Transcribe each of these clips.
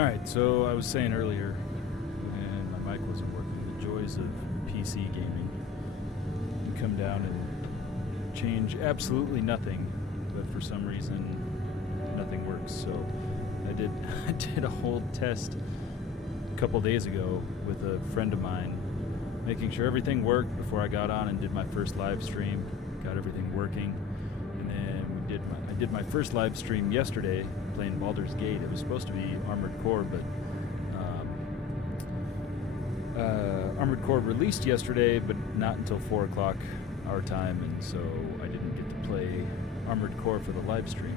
Alright, so I was saying earlier, and my mic wasn't working, the joys of PC gaming. You come down and change absolutely nothing, but for some reason, nothing works. So I did a whole test a couple days ago with a friend of mine, making sure everything worked before I got on and did my first live stream, got everything working, and then I did my first live stream yesterday, playing Baldur's Gate. It was supposed to be Armored Core, but Armored Core released yesterday, but not until 4 o'clock our time, and so I didn't get to play Armored Core for the live stream.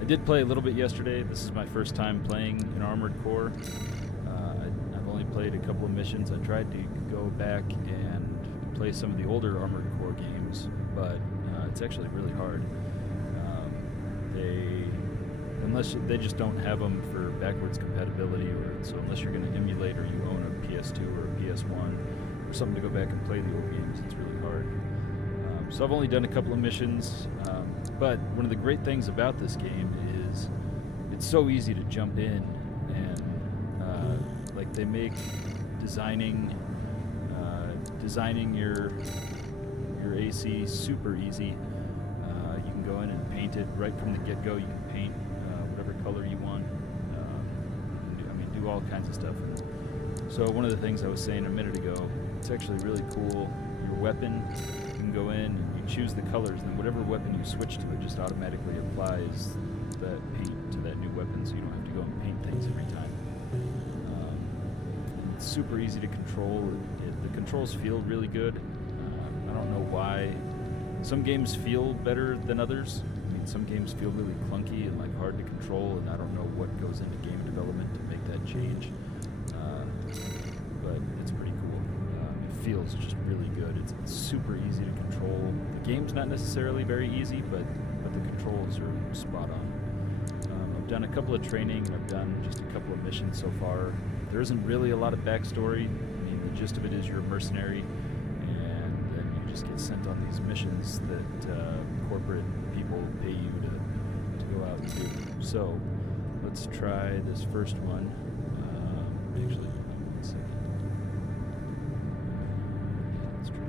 I did play a little bit yesterday. This is my first time playing an Armored Core. I've only played a couple of missions. I tried to go back and play some of the older Armored Core games, but it's actually really hard. They just don't have them for backwards compatibility, so unless you're going to emulate or you own a PS2 or a PS1 or something to go back and play the old games, it's really hard. So I've only done a couple of missions, but one of the great things about this game is it's so easy to jump in, and like they make designing your AC super easy. You can go in and paint it right from the get-go. You can paint whatever color you want. Do all kinds of stuff. So one of the things I was saying a minute ago, it's actually really cool. Your weapon, you can go in and you choose the colors, and whatever weapon you switch to, it just automatically applies that paint to that new weapon, so you don't have to go and paint things every time. It's super easy to control. The controls feel really good. I don't know why. Some games feel better than others. Some games feel really clunky and like hard to control, and I don't know what goes into game development to make that change. But it's pretty cool. It feels just really good. It's super easy to control. The game's not necessarily very easy, but the controls are spot on. I've done a couple of training, and I've done just a couple of missions so far. There isn't really a lot of backstory. The gist of it is you're a mercenary, and then you just get sent on these missions that corporate people pay you to go out and do. So let's try this first one. Actually, 1 second. Let's try.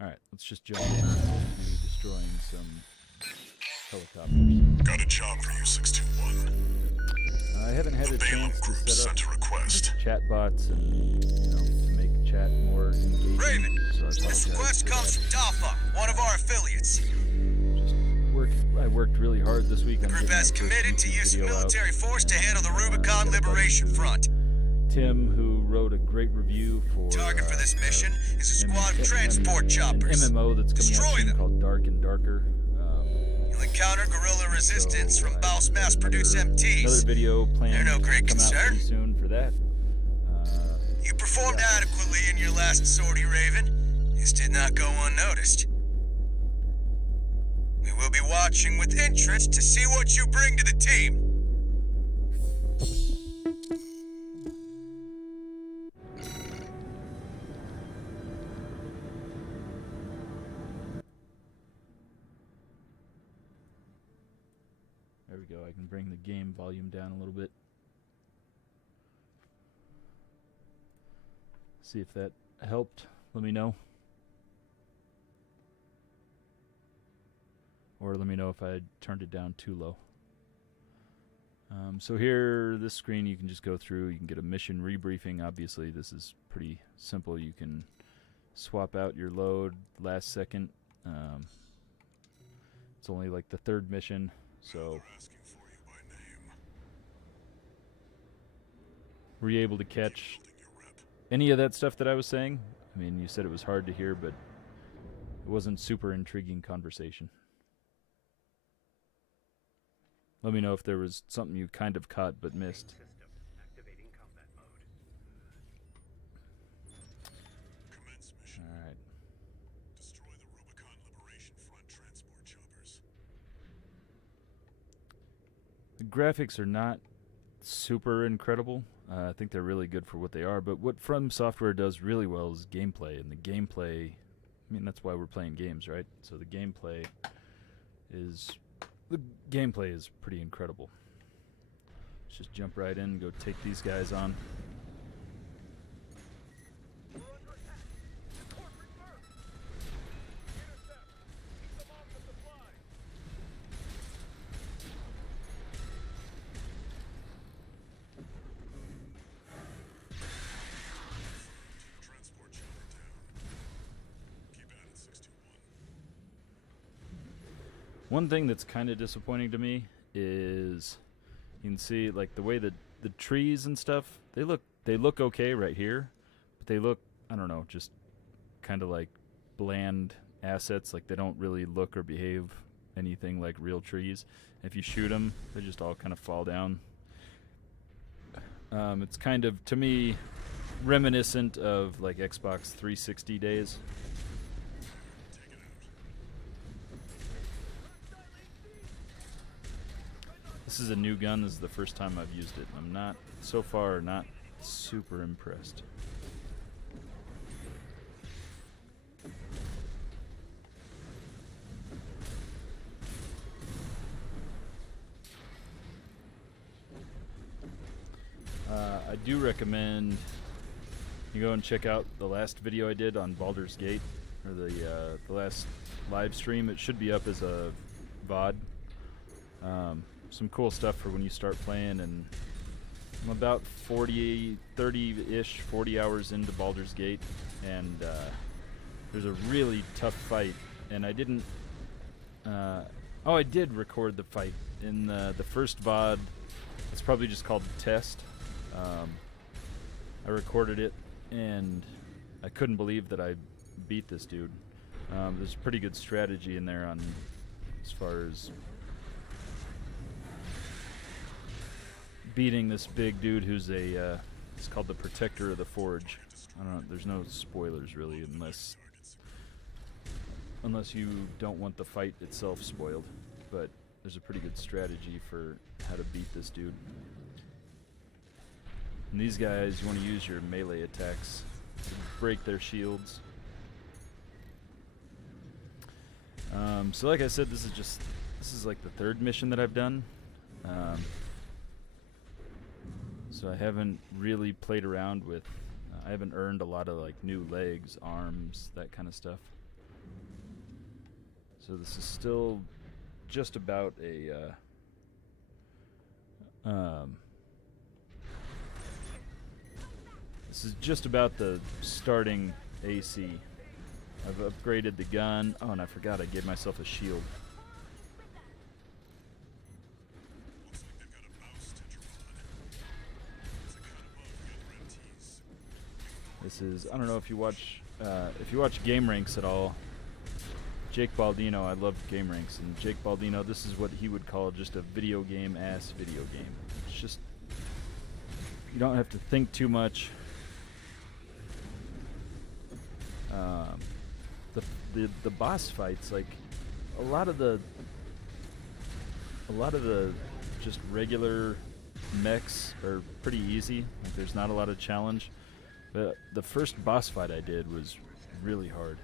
All right, let's just jump into destroying some helicopters. Got a job for you, 621. I haven't had a chance to set up sent a request. chatbots and to make chat more engaging. Raven, so this request comes from DAFA, one of our affiliates. I worked really hard this week. The group has committed to use military force to handle the Rubicon Liberation Front. Tim, who wrote a great review for Target for this mission is a squad of transport choppers. An MMO that's coming Destroy out soon them. called Dark and Darker. You'll encounter guerrilla resistance from Baus mass-produced Another MTs. video planned They're no great to come out concern. pretty soon for that. You performed adequately in your last sortie, Raven. This did not go unnoticed. We will be watching with interest to see what you bring to the team. There we go. I can bring the game volume down a little bit. See if that helped. Let me know. Or let me know if I turned it down too low. So here, this screen, you can just go through. You can get a mission rebriefing. Obviously, this is pretty simple. You can swap out your load last second. It's only like the third mission, so... Were you able to catch any of that stuff that I was saying? I mean, you said it was hard to hear, but it wasn't super intriguing conversation. Let me know if there was something you kind of caught but missed. Alright. Destroy the Rubicon Liberation Front transport choppers. The graphics are not super incredible. I think they're really good for what they are, but what From Software does really well is gameplay, and the gameplay, I mean, that's why we're playing games, right? So the gameplay is The gameplay is pretty incredible. Let's just jump right in and go take these guys on. Transport chopper down. Keep at it, 621. One thing that's kind of disappointing to me is you can see like the way that the trees and stuff, they look okay right here, but they look, I don't know, just kind of like bland assets. Like they don't really look or behave anything like real trees. If you shoot them, they just all kind of fall down. It's kind of, to me, reminiscent of like Xbox 360 days. Take it out. This is a new gun. This is the first time I've used it. I'm not, so far, not super impressed. I do recommend you go and check out the last video I did on Baldur's Gate, or the last live stream. It should be up as a VOD. Some cool stuff for when you start playing, and I'm about 30-ish, 40 hours into Baldur's Gate, and there's a really tough fight, and I didn't, I did record the fight in the first VOD. It's probably just called Test. I recorded it, and I couldn't believe that I beat this dude. There's pretty good strategy in there on as far as beating this big dude who's it's called the Protector of the Forge. I don't know, there's no spoilers really, unless you don't want the fight itself spoiled, but there's a pretty good strategy for how to beat this dude. And these guys, you want to use your melee attacks to break their shields. So like I said, this is like the third mission that I've done. So I haven't really played around with, I haven't earned a lot of like new legs, arms, that kind of stuff. So this is still just about a, this is just about the starting AC. I've upgraded the gun. Oh, and I forgot I gave myself a shield. Looks like they've got a mouse Tetrarod. It's a gun above the other MTs. This is, I don't know if you watch Game Ranks at all. Jake Baldino, I love Game Ranks, and Jake Baldino, this is what he would call just a video game-ass video game. It's just, you don't have to think too much. The boss fights, like a lot of the just regular mechs are pretty easy. Like there's not a lot of challenge. But the first boss fight I did was really hard.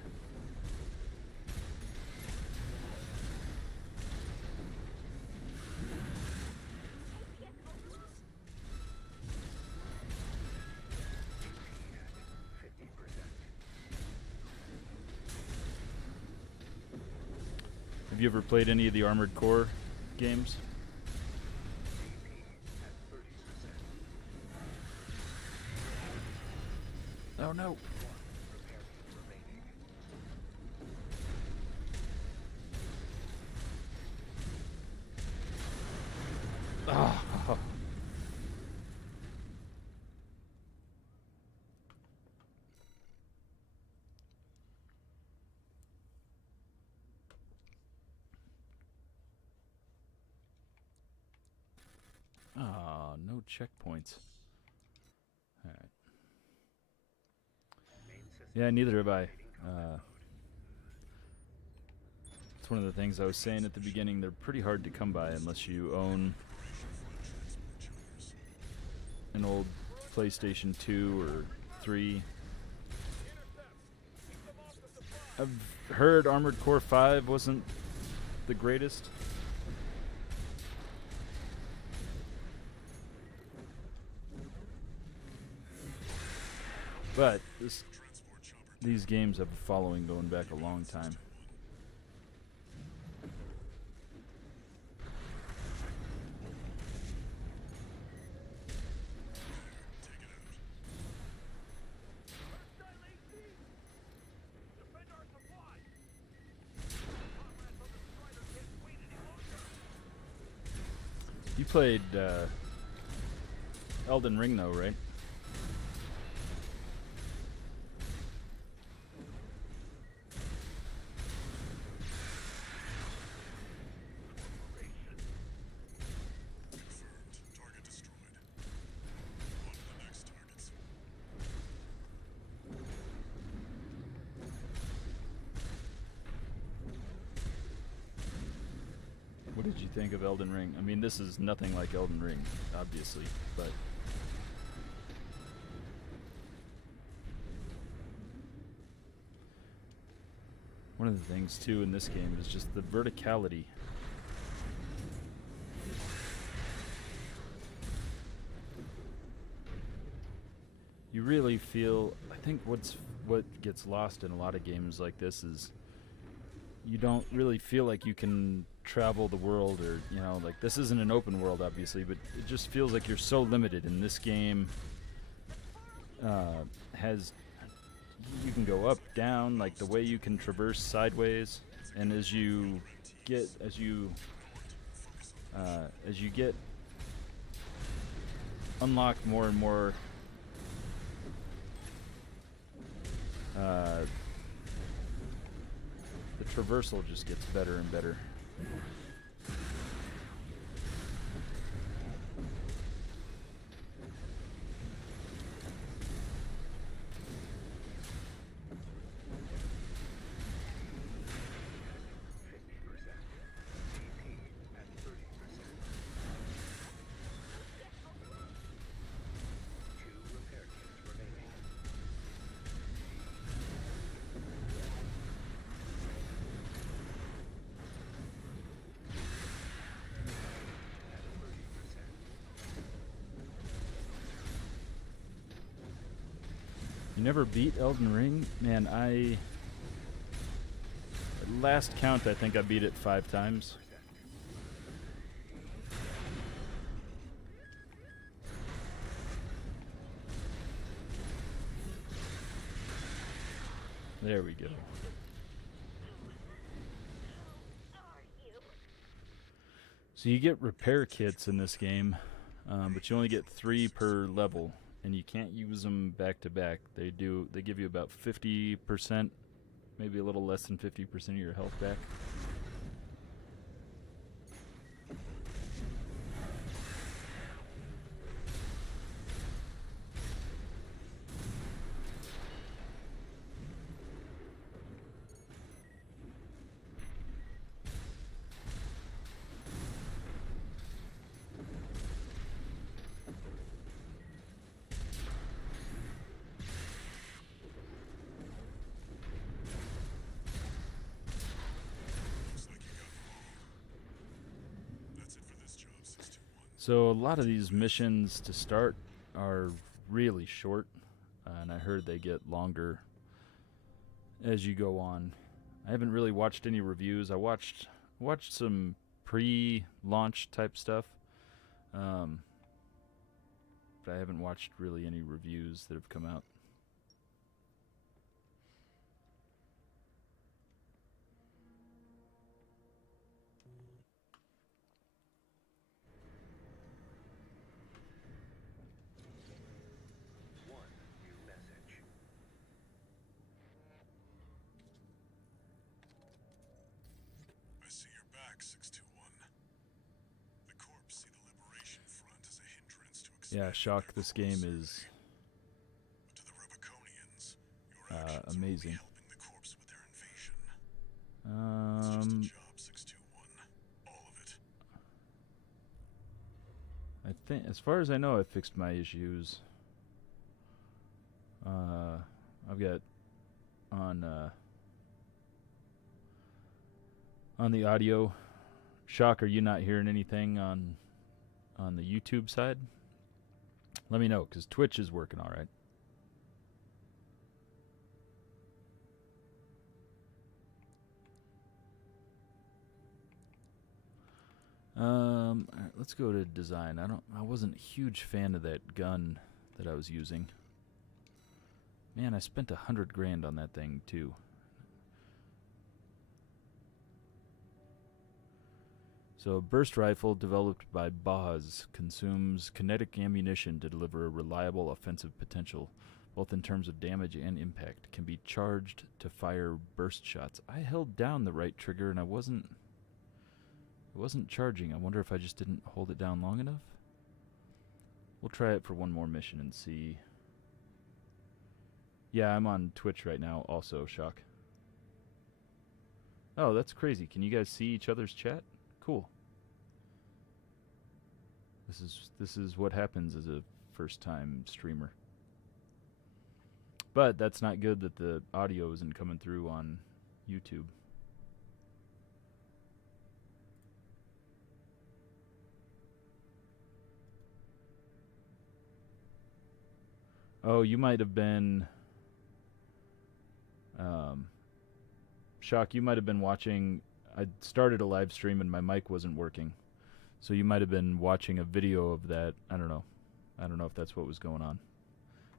Have you ever played any of the Armored Core games? Oh no. Ah. Ah, no checkpoints. All right. Yeah, neither have I. It's one of the things I was saying at the beginning. They're pretty hard to come by unless you own an old PlayStation 2 or 3. I've heard Armored Core 5 wasn't the greatest. But these games have a following going back a long time. You played Elden Ring though, right? Confirmed. Target destroyed. On to the next targets. What did you think of Elden Ring? I mean, this is nothing like Elden Ring, obviously, but one of the things too in this game is just the verticality. You really feel, I think what gets lost in a lot of games like this is you don't really feel like you can travel the world, or like, this isn't an open world obviously, but it just feels like you're so limited. In this game has, you can go up, down, like the way you can traverse sideways, and as you get unlock more and more the traversal just gets better and better. You never beat Elden Ring? Man, at last count, I think I beat it 5 times. There we go. So you get repair kits in this game, but you only get 3 per level, and you can't use them back to back. They give you about 50%, maybe a little less than 50% of your health back. Looks like you got them all. That's it for this job, 621. So a lot of these missions to start are really short, and I heard they get longer as you go on. I haven't really watched any reviews. I watched some pre-launch type stuff, but I haven't watched really any reviews that have come out. One new message. I see you're back, 621. The Corps see the Liberation Front as a hindrance to Yeah, expand Shock, their this game goals. is But to the Rubiconians, your actions amazing. will be helping the Corps with their invasion. It's Um, just a job, 621. All of it. I think, as far as I know, I fixed my issues. I've got on the audio. Shock, are you not hearing anything on the YouTube side? Let me know, because Twitch is working all right. Alright, let's go to design. I wasn't a huge fan of that gun that I was using. Man, I spent $100 grand on that thing too. So, a burst rifle developed by Boz consumes kinetic ammunition to deliver a reliable offensive potential, both in terms of damage and impact. Can be charged to fire burst shots. I held down the right trigger and it wasn't charging. I wonder if I just didn't hold it down long enough. We'll try it for one more mission and see. Yeah, I'm on Twitch right now also, Shock. Oh, that's crazy. Can you guys see each other's chat? Cool. This is what happens as a first-time streamer. But that's not good that the audio isn't coming through on YouTube. Oh, you might have been... Shock, you might have been watching... I started a live stream and my mic wasn't working. So you might have been watching a video of that. I don't know. I don't know if that's what was going on.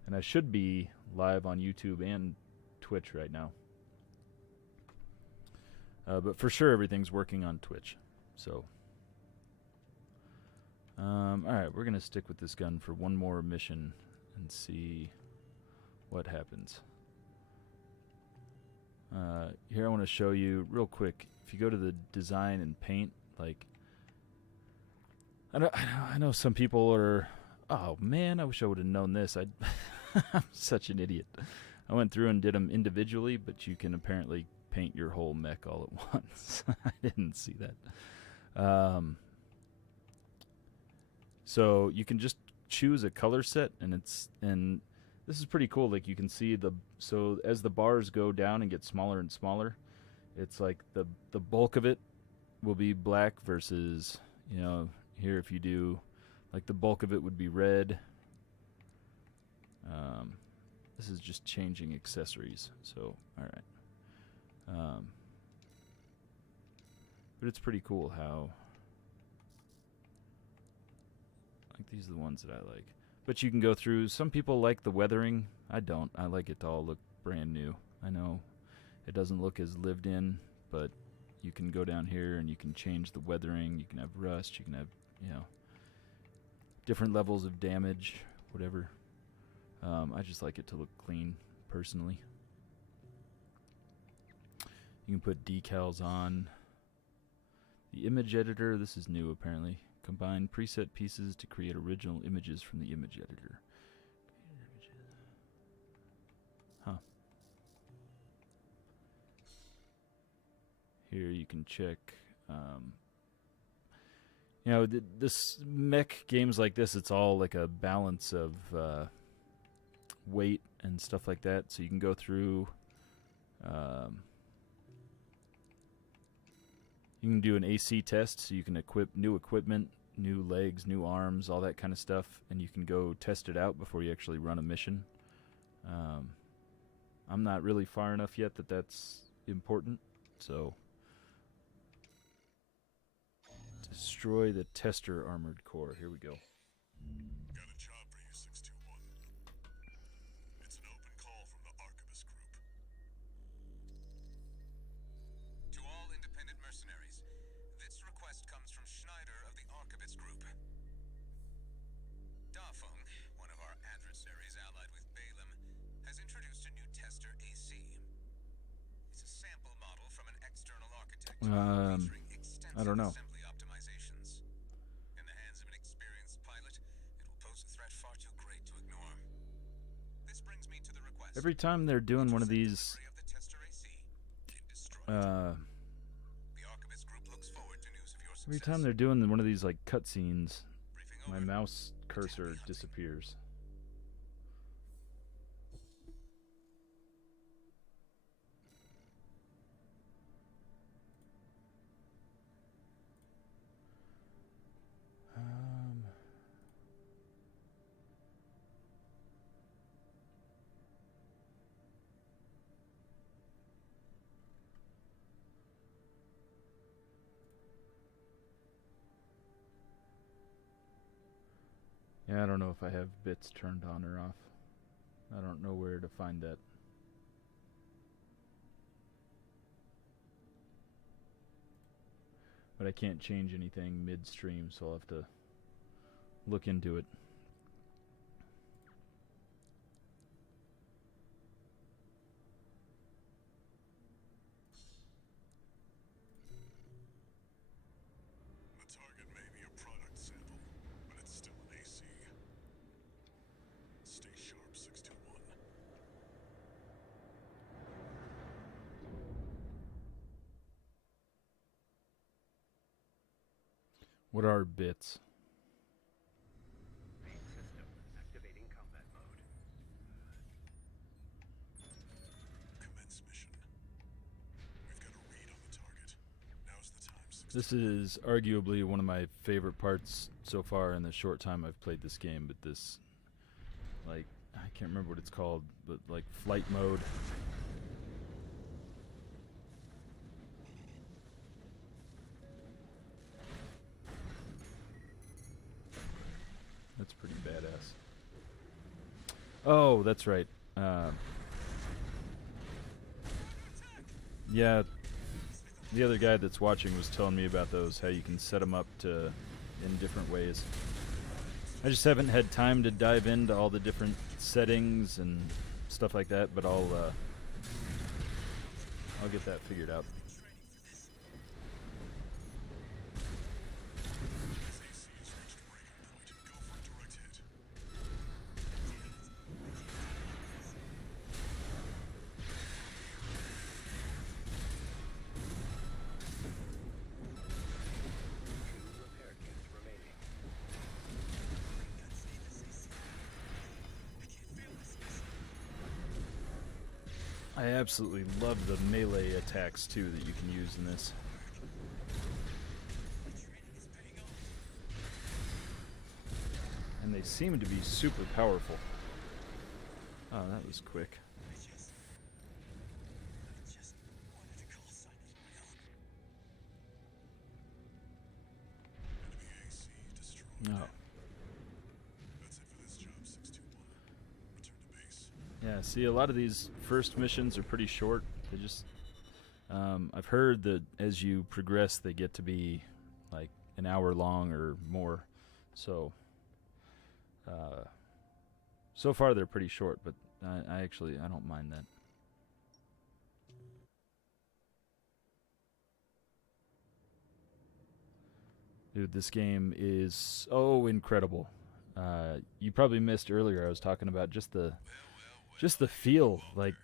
And I should be live on YouTube and Twitch right now. But for sure everything's working on Twitch. So... alright, we're going to stick with this gun for one more mission and see what happens. Here I want to show you real quick. If you go to the design and paint, like... I know some people are... Oh, man, I wish I would have known this. I'm such an idiot. I went through and did them individually, but you can apparently paint your whole mech all at once. I didn't see that. So you can just choose a color set, and this is pretty cool. Like you can see so as the bars go down and get smaller and smaller, it's like the bulk of it will be black versus, you know, here if you do, like the bulk of it would be red. This is just changing accessories. So, alright. But it's pretty cool how, like these are the ones that I like. But you can go through, some people like the weathering. I don't. I like it to all look brand new. I know it doesn't look as lived in, but you can go down here and you can change the weathering. You can have rust. You can have, you know, different levels of damage, whatever. I just like it to look clean, personally. You can put decals on. The image editor, this is new apparently. Combine preset pieces to create original images from the image editor. Huh. Here you can check. You know, this mech games like this, it's all like a balance of weight and stuff like that. So you can go through. You can do an AC test, so you can equip new equipment, new legs, new arms, all that kind of stuff, and you can go test it out before you actually run a mission. I'm not really far enough yet that that's important, so... Destroy the tester armored core. Here we go. Got a job for you, 621. It's an open call from the Arquebus Group. To all independent mercenaries, this request comes from Schneider of the Arquebus Group. Dafeng, one of our adversaries allied with Balaam, has introduced a new tester AC. It's a sample model from an external architect featuring extensive I don't know. assembly optimizations. In the hands of an experienced pilot, it will pose a threat far too great to ignore. This brings me to the request. Every time they're doing one of these... Delivery of the tester AC, it destroys. The Arquebus Group looks forward to news of your success. Every time they're doing one of these like cutscenes, Briefing my over. mouse cursor disappears. Yeah, I don't know if I have bits turned on or off. I don't know where to find that. But I can't change anything midstream, so I'll have to look into it. The target may be a product sample, but it's still an AC. Stay sharp, 621. What are bits? Main system activating combat mode. Commence mission. We've got a read on the target. Now's the time, 621. This is arguably one of my favorite parts so far in the short time I've played this game, but this, like, I can't remember what it's called, but like flight mode. That's pretty badass. Oh, that's right. Yeah, the other guy that's watching was telling me about those, how you can set them up to in different ways. I just haven't had time to dive into all the different settings and stuff like that, but I'll get that figured out. Repair kits remaining. I absolutely love the melee attacks too that you can use in this. And they seem to be super powerful. Oh, that was quick. Enemy AC destroyed. No. That's it for this job, 621. Return to base. Yeah, see, a lot of these first missions are pretty short. They just, I've heard that as you progress, they get to be like an hour long or more. So, so far they're pretty short, but I don't mind that. Dude, this game is so incredible. You probably missed earlier. I was talking about just the feel. Like,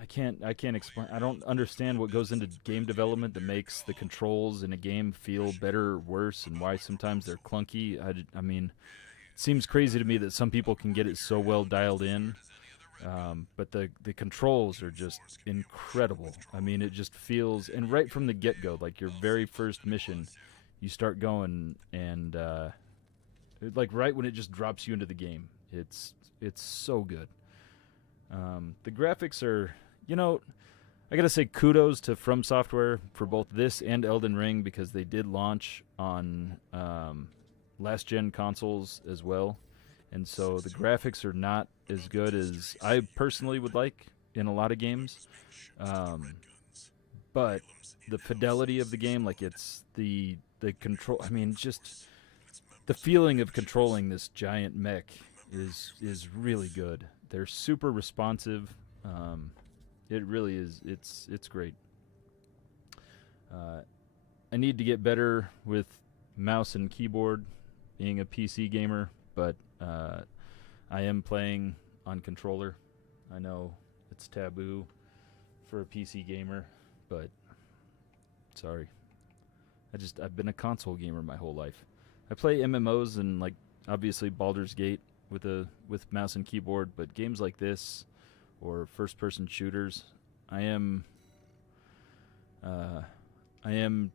I can't explain. I don't understand what goes into game development that makes the controls in a game feel better or worse, and why sometimes they're clunky. I mean, it seems crazy to me that some people can get it so well dialed in, but the controls are just incredible. I mean, it just feels, and right from the get-go, like your very first mission, you start going, and like right when it just drops you into the game, it's so good. The graphics are, you know, I gotta say kudos to From Software for both this and Elden Ring, because they did launch on last-gen consoles as well, and so the graphics are not as good as I personally would like in a lot of games, but the fidelity of the game, like it's the control, I mean, just the feeling of controlling this giant mech is really good. They're super responsive. It really is. It's great. I need to get better with mouse and keyboard, being a PC gamer, but I am playing on controller. I know it's taboo for a PC gamer, but sorry. I've been a console gamer my whole life. I play MMOs and, like, obviously Baldur's Gate with mouse and keyboard, but games like this or first-person shooters, I am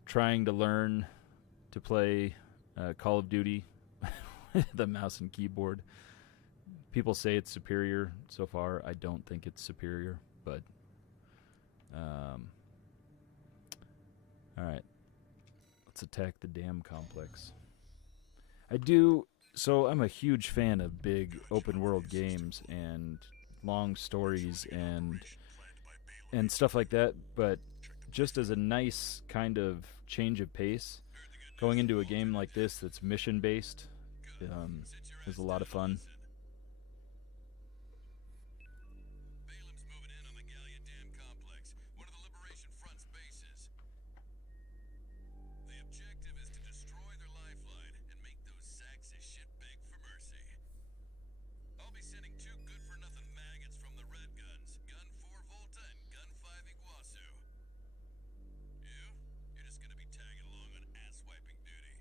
trying to learn to play Call of Duty with the mouse and keyboard. People say it's superior. So far, I don't think it's superior, but all right. Let's attack the dam complex. I do So I'm a huge fan of big open world games and long stories and stuff like that, but just as a nice kind of change of pace, going into a game like this that's mission based is a lot of fun. Balem's moving in on the Gallia Dam complex, one of the Liberation Front's bases. The objective is to destroy their lifeline and make those sacks of shit beg for mercy. I'll be sending 2 good-for-nothing maggots from the Red Guns, Gun 4 Volta and Gun 5 Iguazu. You're just gonna be tagging along on ass-wiping duty.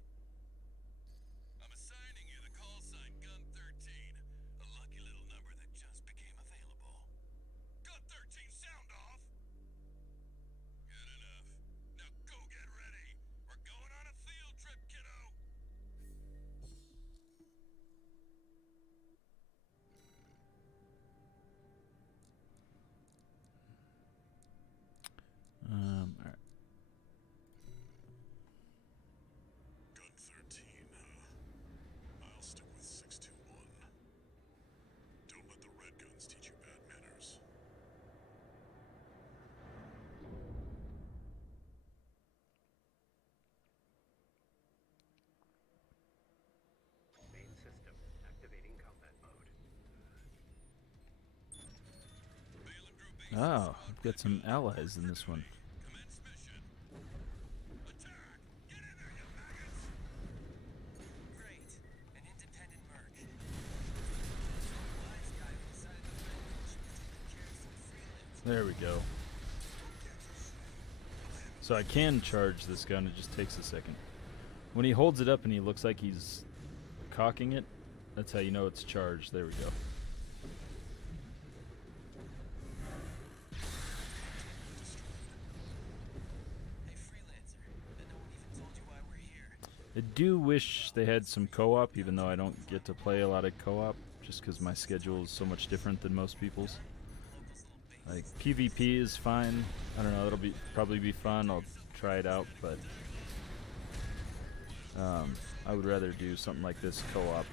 I'm assigning you the call sign Gun 13, a lucky little number that just became available. Gun 13, sound off! Good enough. Now go get ready. We're going on a field trip, kiddo! All right. Gun 13, huh? I'll stick with 621. Don't let the Red Guns teach you bad manners. Main system activating combat mode. Balem Group Base Oh, I've got some allies in this one. commence mission. Attack! Get in there, you maggots! Great. An independent merc. Wise guy who decided the French should be taking care of some freelance. There we go. So I can charge this gun, it just takes a second. When he holds it up and he looks like he's cocking it, that's how you know it's charged. There we go. Hey, freelancer. And no one even told you why we're here. I do wish they had some co-op, even though I don't get to play a lot of co-op, just because my schedule is so much different than most people's. Like, PvP is fine. I don't know, it'll probably be fun. I'll try it out, but I would rather do something like this co-op.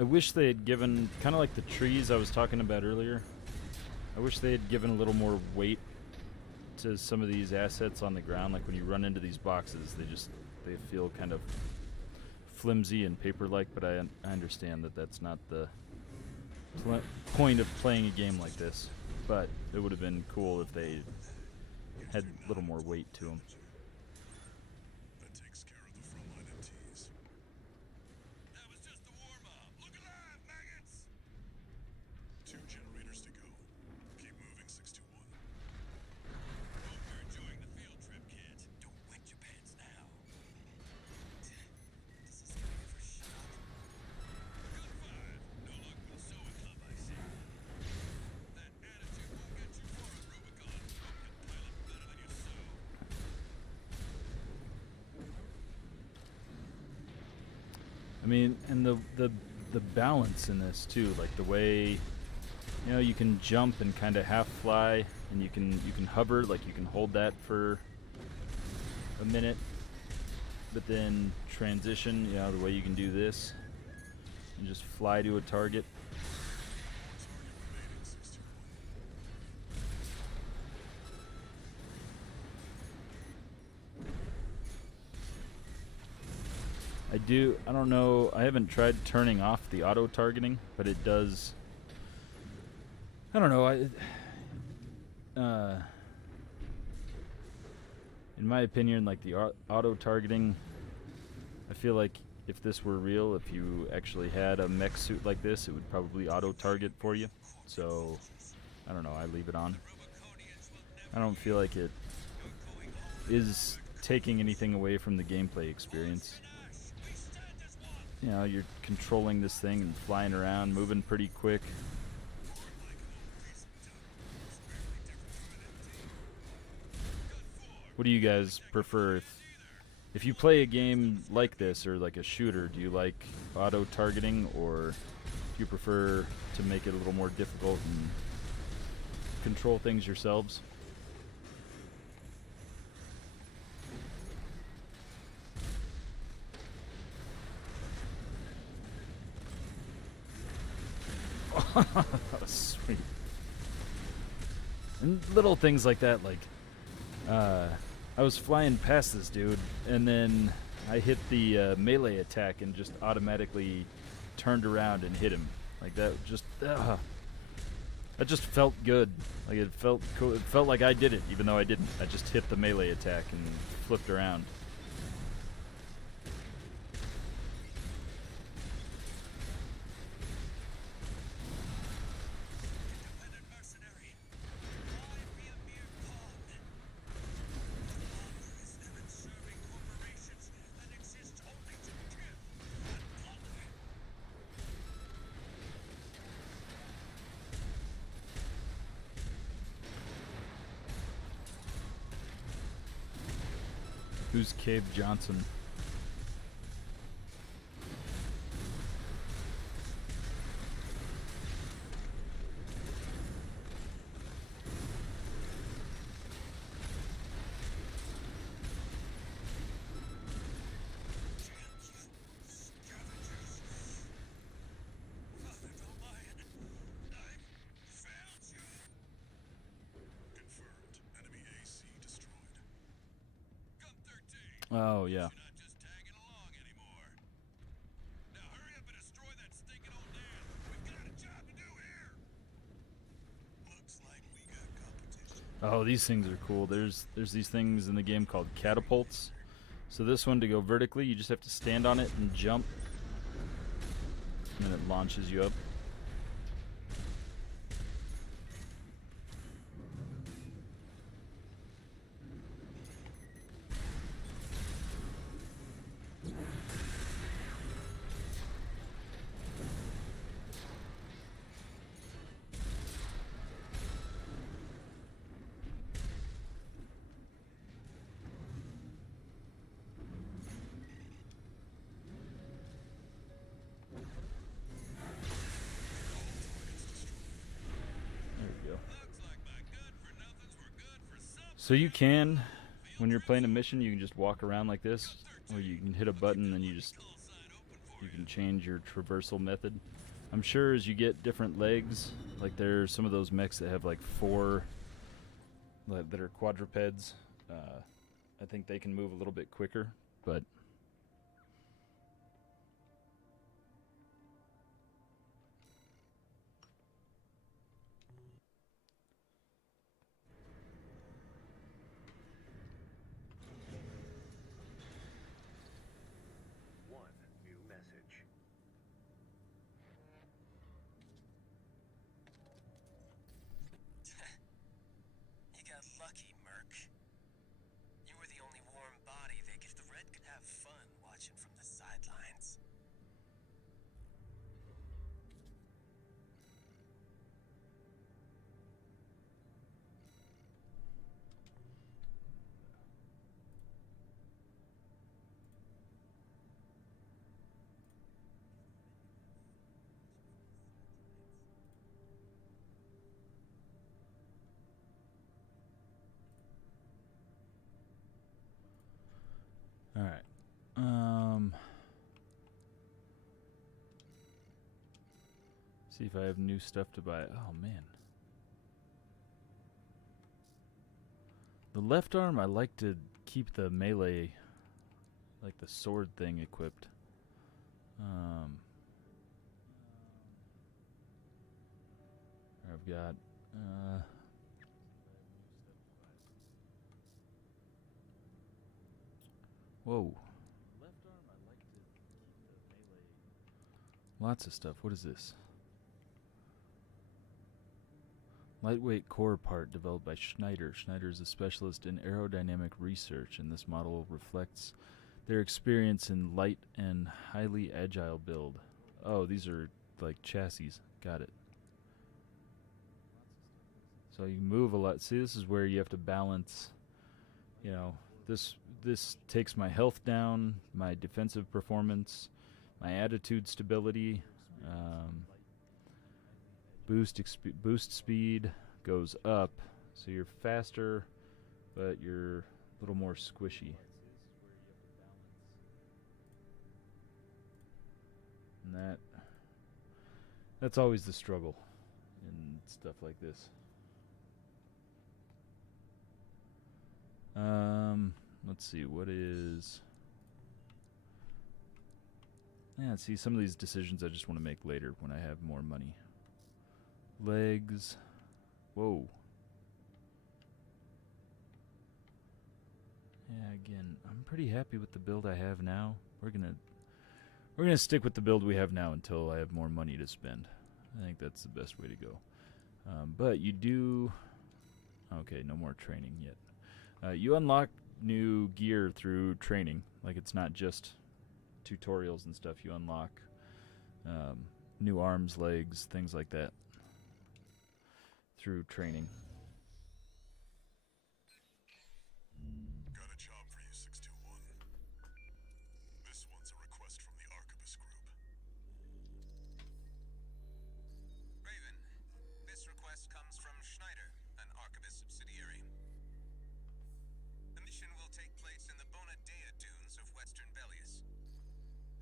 I wish they had given, kind of like the trees I was talking about earlier, I wish they had given a little more weight to some of these assets on the ground. Like when you run into these boxes, they feel kind of flimsy and paper-like, but I understand that that's not the point of playing a game like this. But it would have been cool if they had a little more weight to them. That takes care of the frontline MTs. That was just the warm-up. Look alive, maggots! 2 generators to go. Keep moving, 621. Hope you're enjoying the field trip, kid. Don't wet your pants now. Does this guy ever shut up? Good 5. No luck with the sewing club, I see. That attitude won't get you far on Rubicon. Hope you pilot better than you sew. I mean, and the balance in this too, like the way, you know, you can jump and kind of half fly, and you can hover, like you can hold that for a minute, but then transition, you know, the way you can do this and just fly to a target. Remaining 621. I don't know, I haven't tried turning off the auto targeting, but it does, I don't know, in my opinion, like the auto targeting, I feel like if this were real, if you actually had a mech suit like this, it would probably auto target for you. So, I don't know, I leave it on. I don't feel like it is taking anything away from the gameplay experience. You know, you're controlling this thing and flying around, moving pretty quick. What do you guys prefer? If you play a game like this or like a shooter, do you like auto targeting, or do you prefer to make it a little more difficult and control things yourselves? Sweet. And little things like that, like I was flying past this dude, and then I hit the melee attack and just automatically turned around and hit him. Like that just felt good. Like it felt cool. It felt like I did it, even though I didn't. I just hit the melee attack and flipped around. Who's Cave Johnson? Confirmed. Enemy AC destroyed. Gun 13. Oh yeah. You're not just tagging along anymore. Now hurry up and destroy that stinking old dam. We've got a job to do here. Looks like we got competition. Oh, these things are cool. There's these things in the game called catapults. So this one, to go vertically, you just have to stand on it and jump, and then it launches you up. There we go. Looks like my good for nothings were good for something. So you can, when you're playing a mission, you can just walk around like this, or you can hit a button and you can change your traversal method. I'm sure as you get different legs, like there's some of those mechs that have like 4 that are quadrupeds. I think they can move a little bit quicker, but One new message. You got lucky, Merc. You were the only warm body they could. The Red could have fun watching from the sidelines. all right. See if I have new stuff to buy. Oh man. The left arm, I like to keep the melee, like the sword thing, equipped. I've got whoa. Left arm, I like to keep the melee. Lots of stuff. What is this? Lightweight core part developed by Schneider. Schneider is a specialist in aerodynamic research, and this model reflects their experience in light and highly agile build. Oh, these are like chassis. Got it. So you move a lot. See, this is where you have to balance, you know, this takes my health down, my defensive performance, my attitude stability, boost speed goes up, so you're faster, but you're a little more squishy. And that's always the struggle in stuff like this. Let's see, what is... Yeah, see, some of these decisions I just want to make later when I have more money. Legs. Whoa. Yeah, again, I'm pretty happy with the build I have now. We're gonna stick with the build we have now until I have more money to spend. I think that's the best way to go. But you do... Okay, no more training yet. You unlock new gear through training. Like, it's not just tutorials and stuff. You unlock new arms, legs, things like that through training. Got a job for you, 621. This one's a request from the Arquebus Group. Raven, this request comes from Schneider, an Arquebus subsidiary. The mission will take place in the Bonadea dunes of Western Belius.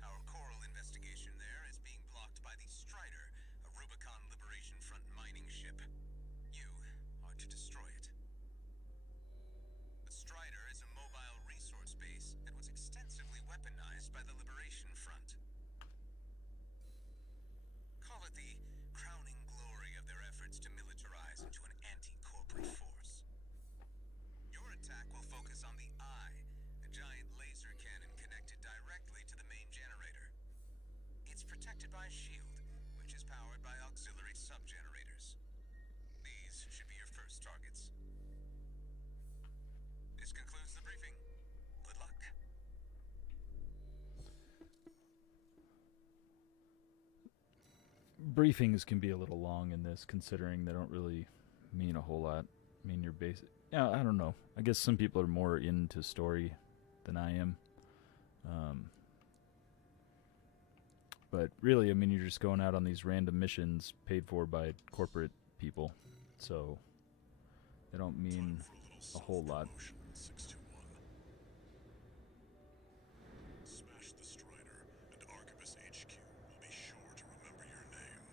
Our coral investigation there is being blocked by the Strider, a Rubicon Liberation Front mining ship. You are to destroy it. The Strider is a mobile resource base that was extensively weaponized by the Liberation Front. Call it the crowning glory of their efforts to militarize into an anti-corporate force. Your attack will focus on the Eye, a giant laser cannon connected directly to the main generator. It's protected by a shield, which is powered by auxiliary sub-generators. These should be your first targets. This concludes the briefing. Good luck. Briefings can be a little long in this, considering they don't really mean a whole lot. I mean, your basic... Yeah, I don't know. I guess some people are more into story than I am. But really, I mean, you're just going out on these random missions paid for by corporate people. So, they don't mean a whole lot. 621. Smash the Strider, and Arquebus HQ will be sure to remember your name.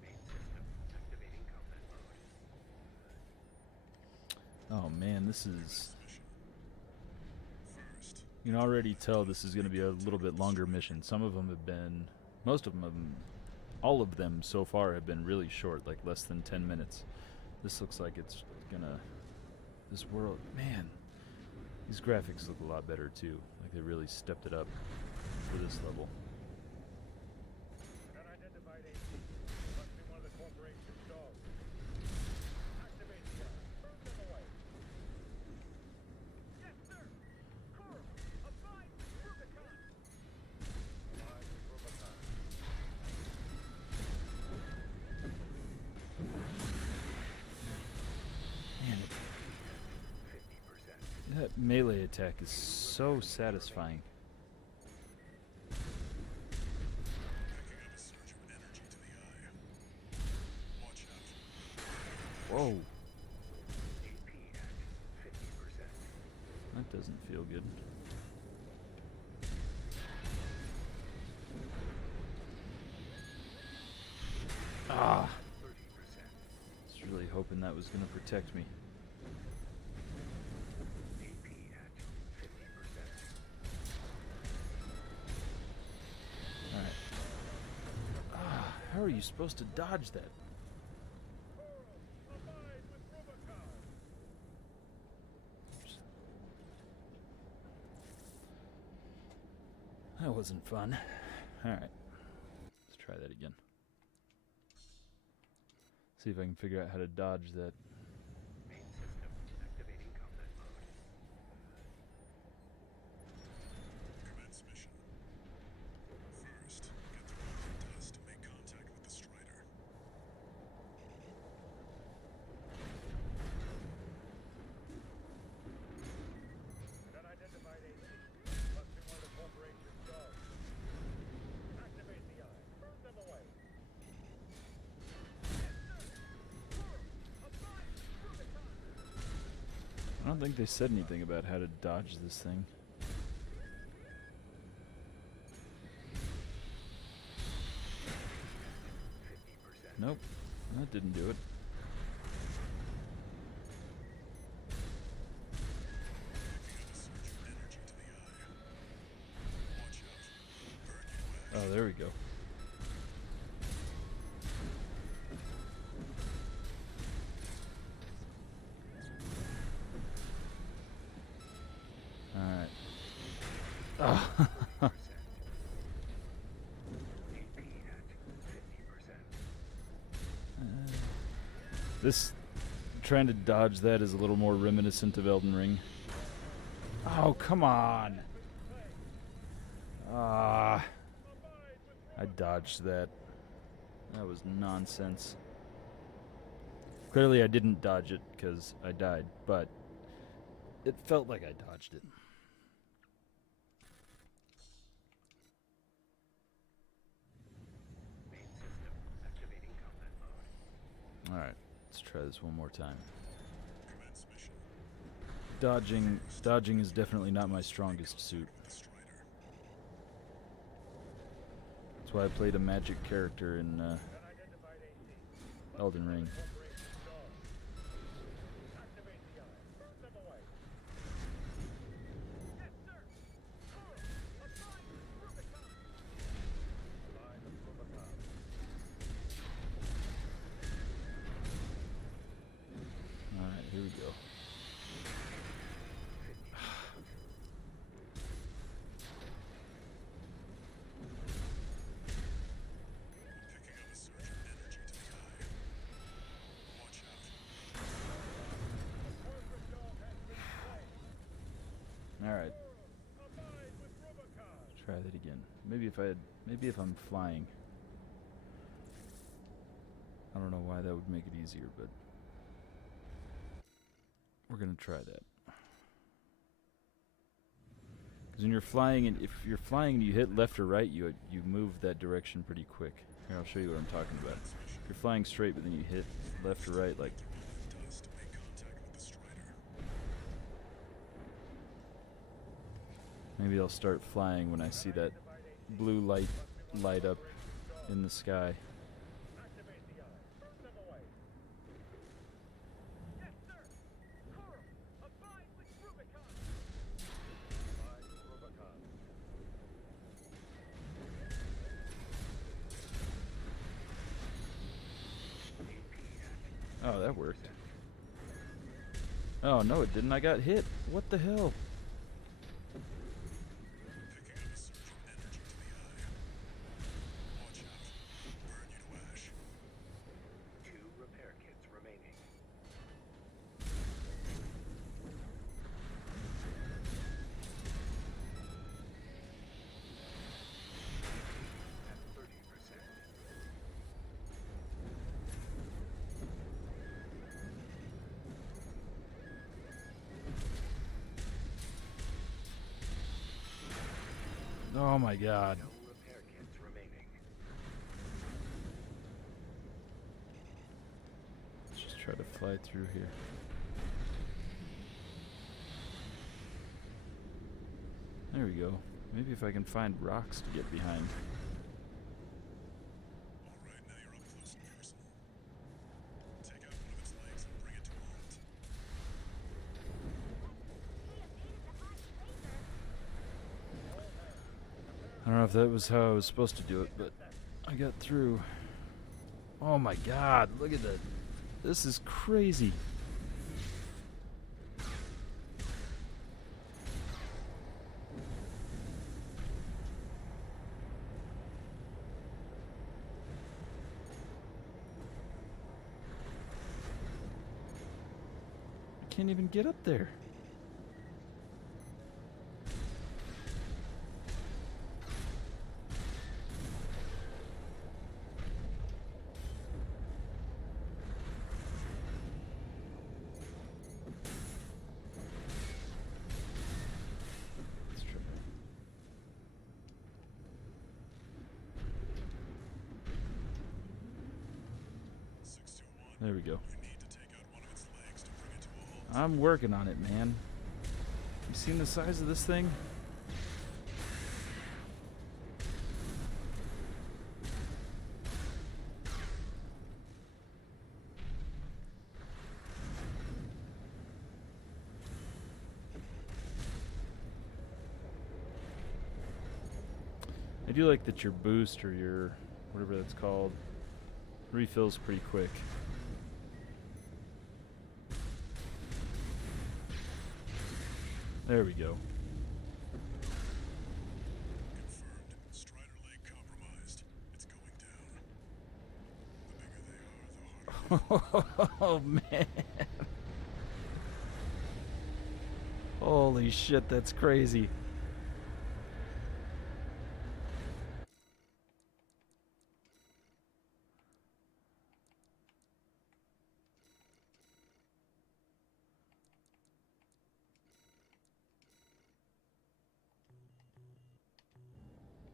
Main system activating combat mode. Oh man, this is... Mission. First, You can already tell this is going to be a little bit longer mission. Some of them have been... Most of them, all of them so far have been really short, like less than 10 minutes. This looks like it's gonna... This world... Man, these graphics look a lot better too. Like they really stepped it up for this level. Unidentified AT. Must be one of the corporation's dogs. Activate the eye. Burn them away. Yes, sir. Coral, abide Rubicon. Abide Rubicon. Man, 50%. that melee attack is so satisfying. picking up a surge of energy to the eye. Watch out. Whoa, AP at 50%. that doesn't feel good. Ah, 30%. I was really hoping that was going to protect me. AP at 50%. Alright. Ah, how are you supposed to dodge that? Abide with Rubicon. That wasn't fun. Alright. Let's try that again. See if I can figure out how to dodge that. Main system activating combat mode. Commence mission. First, get the weapon dust to make contact with the Strider. I don't think they said anything about how to dodge this thing. Nope, that didn't do it. Oh, there we go. Alright. Oh. This, trying to dodge that is a little more reminiscent of Elden Ring. Oh, come on! Ah. I dodged that. That was nonsense. Clearly I didn't dodge it because I died, but it felt like I dodged it. Alright, let's try this one more time. Commence mission. Dodging is definitely not my strongest suit. The Strider. That's why I played a magic character in Unidentified AC. Elden Ring. Corporation dogs. Activate the eye. Burn them away. Yes, sir. Line of Rubicon. Alright, here we go. Picking up a surge of energy to the eye. Watch out. Corporate dog has been slain. Alright, Abide with Rubicon. try that again. Maybe if I'm flying. I don't know why that would make it easier, but we're gonna try that. Because when you're flying, and if you're flying and you hit left or right, you move that direction pretty quick. Here, I'll show you what I'm talking about. If you're flying straight, but then you hit left or right, like Dust. Make contact with the Strider. maybe I'll start flying when I see that blue light light up in the sky. Activate the eye. Burn them away. Yes, sir. Coral, abide with Rubicon. Abide with Rubicon. Oh, that worked. Oh, no, it didn't. I got hit. What the hell? Picking up a surge of energy to the eye. Watch out. Burn you to ash. 2 repair kits remaining. At 30%. Oh my god. No repair kits remaining. Let's just try to fly through here. There we go. Maybe if I can find rocks to get behind. Alright, now you're up close and personal. Take out one of its legs and bring it to a halt. I don't know if that was how I was supposed to do it, but I got through. Oh my god, look at that. This is crazy. I can't even get up there. Let's try. 621. There we go. You need to take out one of its legs to bring it to a halt. I'm working on it, man. You seen the size of this thing? I do like that your boost or your whatever that's called refills pretty quick. There we go. Confirmed. Strider Lake compromised. It's going down. The bigger they are, the harder. Oh man. Holy shit, that's crazy.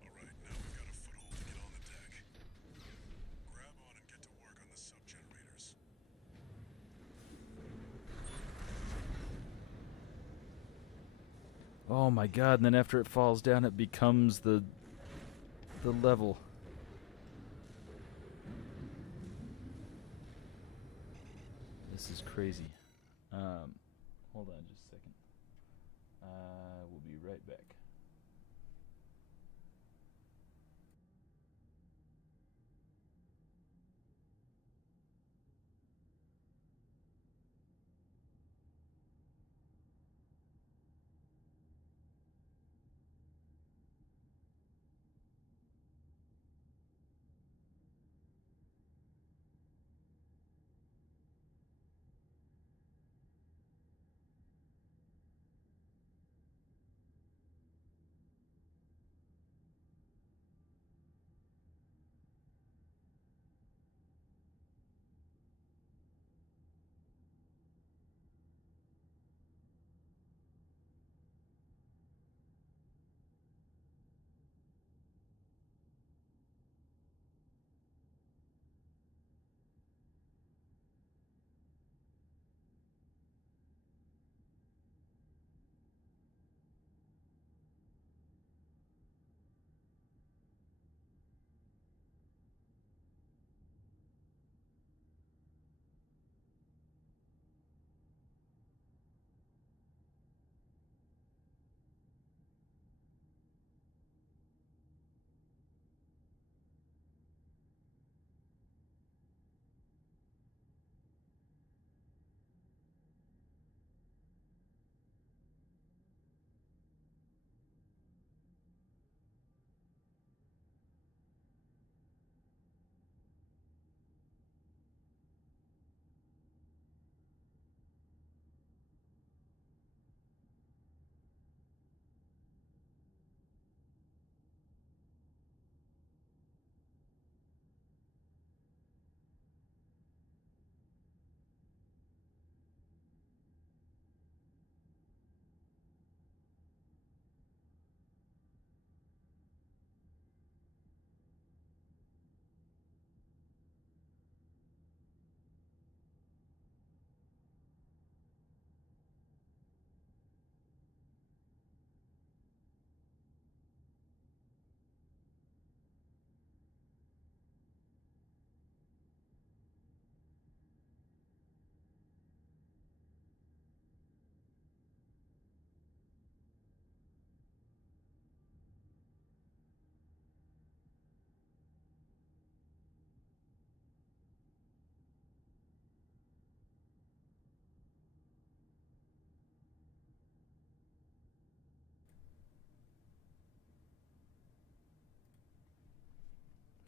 Alright, now we've got a foothold to get on the deck. Grab on and get to work on the sub-generators. Oh my god, and then after it falls down it becomes the level. This is crazy. Hold on just a second. We'll be right back.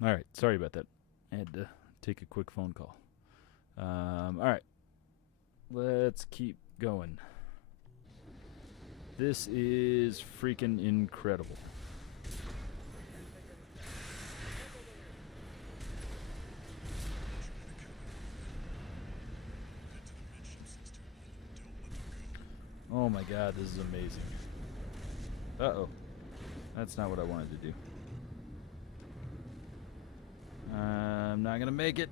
All right, sorry about that. I had to take a quick phone call. All right, let's keep going. This is freaking incredible. Oh my god, this is amazing. Uh-oh. That's not what I wanted to do. I'm not gonna make it.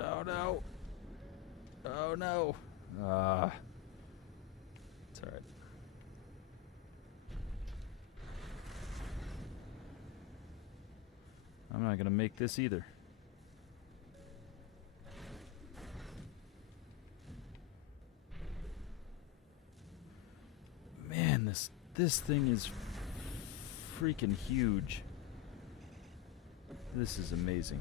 Oh no. Oh no. It's alright. I'm not gonna make this either. Man, this thing is freaking huge. This is amazing.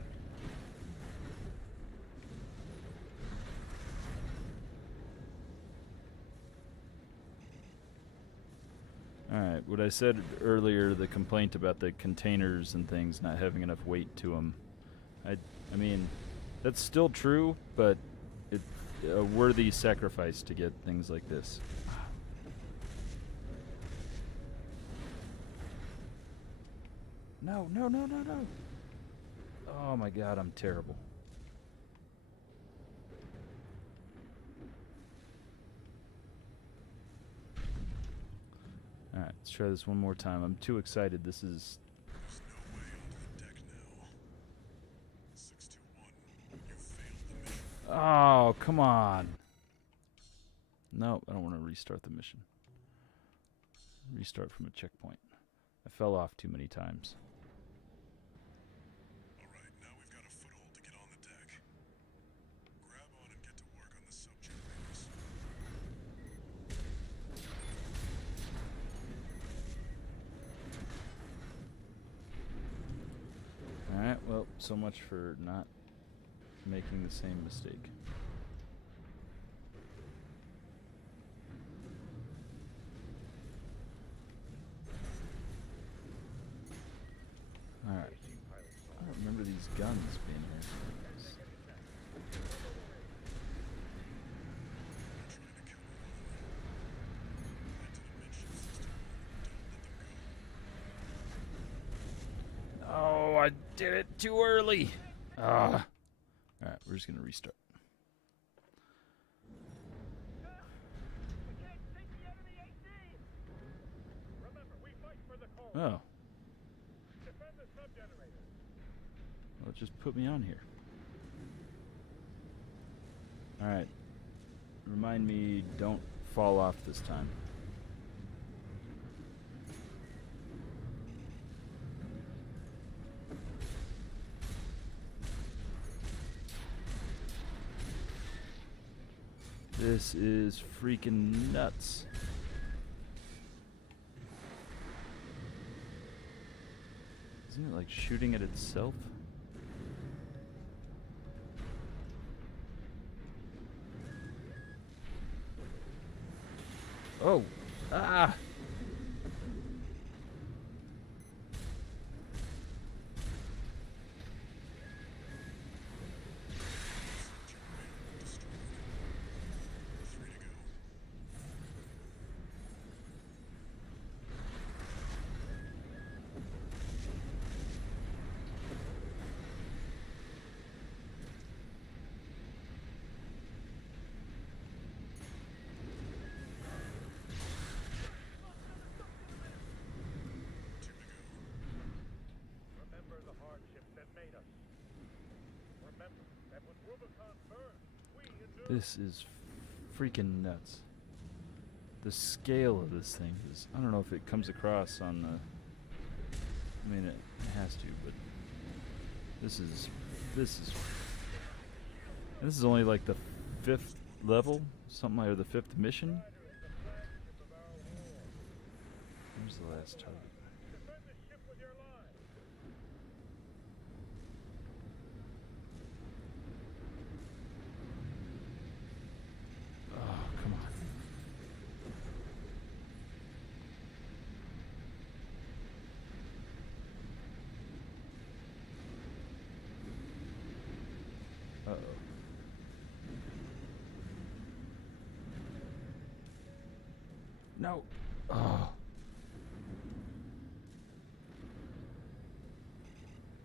Alright, what I said earlier, the complaint about the containers and things not having enough weight to them, I mean, that's still true, but it's a worthy sacrifice to get things like this. No, no, no, no, no. Oh my god, I'm terrible. Alright, let's try this one more time. I'm too excited. This is... There's no way onto the deck now. 621, you failed the mission. Oh, come on. No, I don't want to restart the mission. Restart from a checkpoint. I fell off too many times. Alright, now we've got a foothold to get on the deck. Grab on and get to work on the sub-generators. Alright, well, so much for not making the same mistake. Alright. I don't remember these guns being here. Oh, I did it too early. Alright, we're just gonna restart. Remember, we fight for the cause. Oh, Defend the sub-generators. well, it just put me on here. Alright. Remind me, don't fall off this time. This is freaking nuts. Isn't it like shooting at itself? Oh! Ah! Three to go. Two to go. Remember the hardships that made us. Remember that when Rubicon burned, we endured. This is freaking nuts. The scale of this thing is... I don't know if it comes across on the... I mean, it has to, but... This is... This is only like the 5th level? Something like, or the 5th mission? Where's the last target? Defend the ship with your lives. Oh, come on. Uh-oh. No. Oh.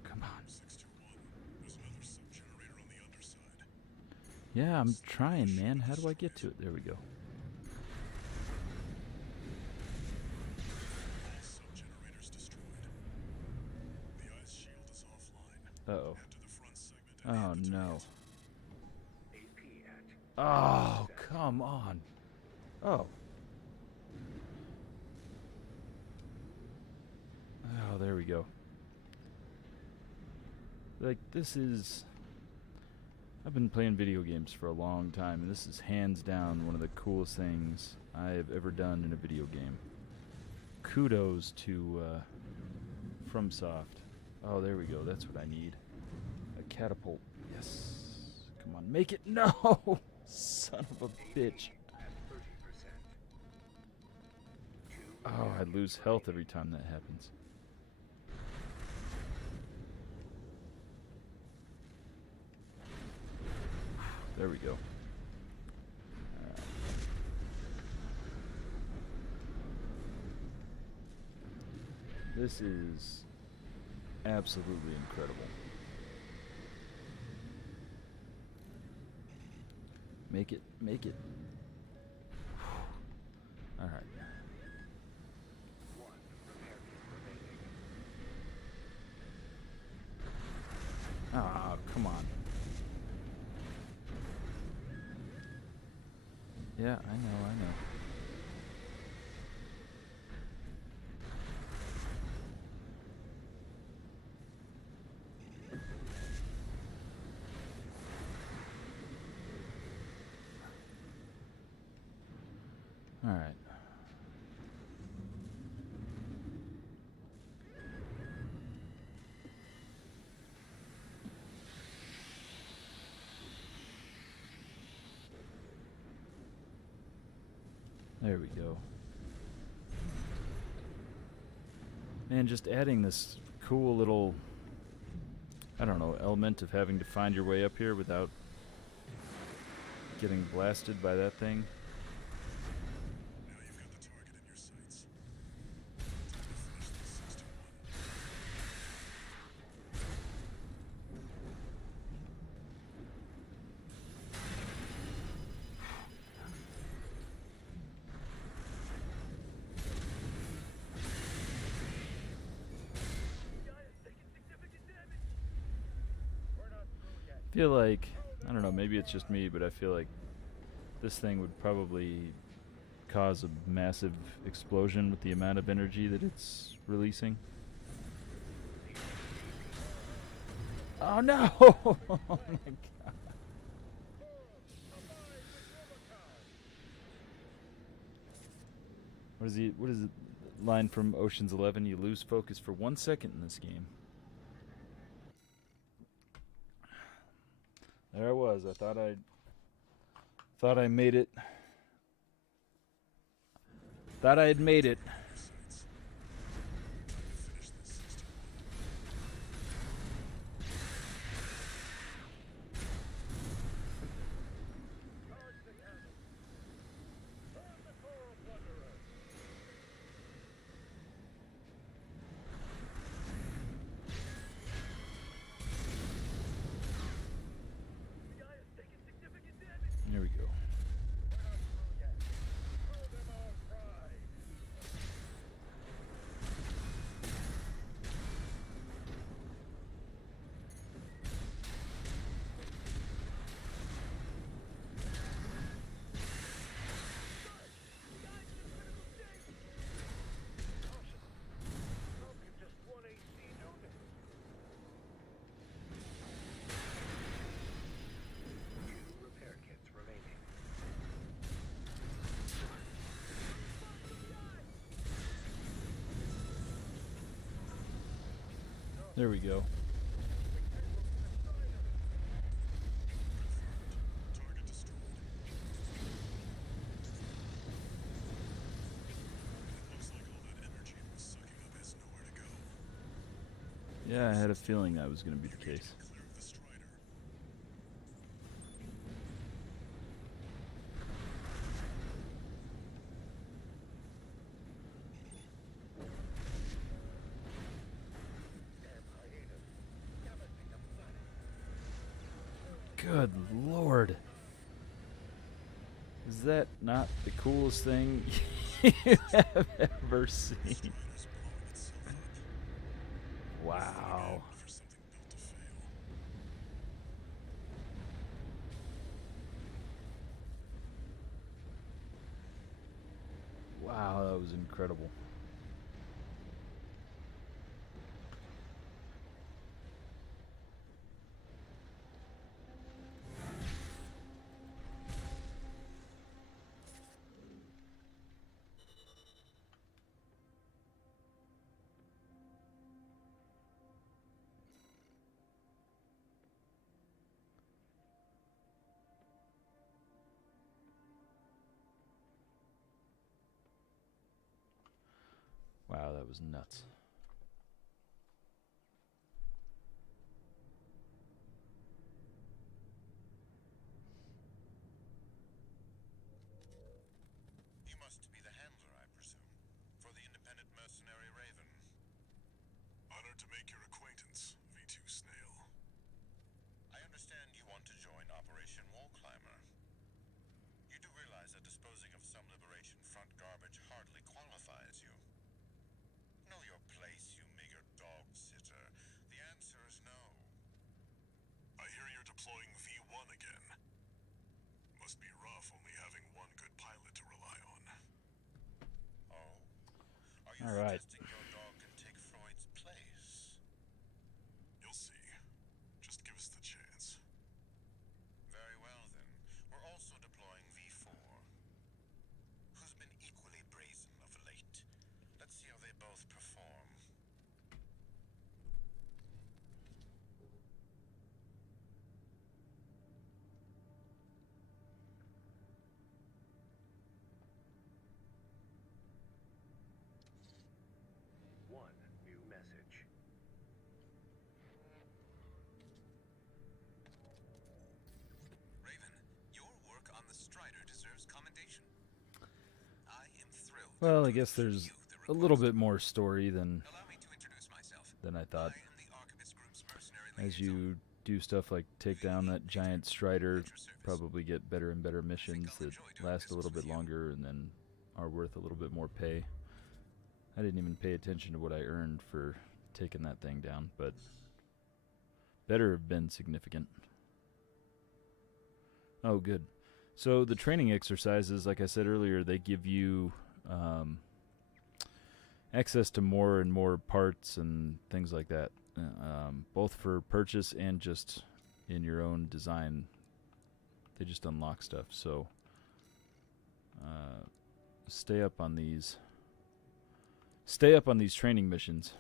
Come on. 621, there's another sub-generator on the underside. Yeah, I'm trying, man. How do I get to it? There we go. All sub-generators destroyed. The ice shield is offline. Uh-oh. Head to the front segment and Oh, aim to no. target. AP at Oh, come on. Oh. Oh, there we go. Like, this is... I've been playing video games for a long time, and this is hands down one of the coolest things I have ever done in a video game. Kudos to FromSoft. Oh, there we go. That's what I need. A catapult. Yes. Come on, make it. No! Son of a bitch. Oh, I lose health every time that happens. There we go. This is absolutely incredible. Make it, make it. All right. Ah, come on. Yeah, I know. All right. There we go. Man, just adding this cool little, I don't know, element of having to find your way up here without getting blasted by that thing. Now you've got the target in your sights. Time to finish this 6-1. I feel like, I don't know, maybe it's just me, but I feel like this thing would probably cause a massive explosion with the amount of energy that it's releasing. Oh no! Oh my god. What is the line from Ocean's 11? You lose focus for 1 second in this game. There I was. I thought I made it. Thought I had made it. There we go. There we go. Target destroyed. It looks like all that energy it was sucking up has nowhere to go. Yeah, I had a feeling that was going to be the case. Clear of the Strider. Good lord. Is that not the coolest thing you have ever seen? Strider's blowing itself up. Wow. For something built to fail. was incredible. Wow, that was nuts. You must be the handler, I presume, for the independent mercenary Raven. Honored to make your acquaintance, V2 Snail. I understand you want to join Operation Wall Climber. You do realize that disposing of some Liberation Front garbage hardly qualifies you. Know your place, you meager dog sitter. The answer is no. I hear you're deploying V1 again. Must be rough only having one good pilot to rely on. Oh. Are you All right. suggesting your dog can take Freud's place? You'll see. Just give us the chance. Very well then. We're also deploying V4. Who's been equally brazen of late. Let's see how they both perform. One new message. Raven, your work on the Strider deserves commendation. I am thrilled. Well, I to guess introduce there's you, the a little request. bit more story than Allow me to introduce myself. I thought. I am the Archivist Group's mercenary As liaison. you do stuff like take down that giant strider, probably get better and better missions that last a little bit longer and then are worth a little bit more pay. I didn't even pay attention to what I earned for taking that thing down, but better have been significant. Oh, good. So the training exercises, like I said earlier, they give you access to more and more parts and things like that, both for purchase and just in your own design. They just unlock stuff. So stay up on these. Stay up on these training missions.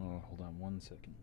Oh, hold on 1 second.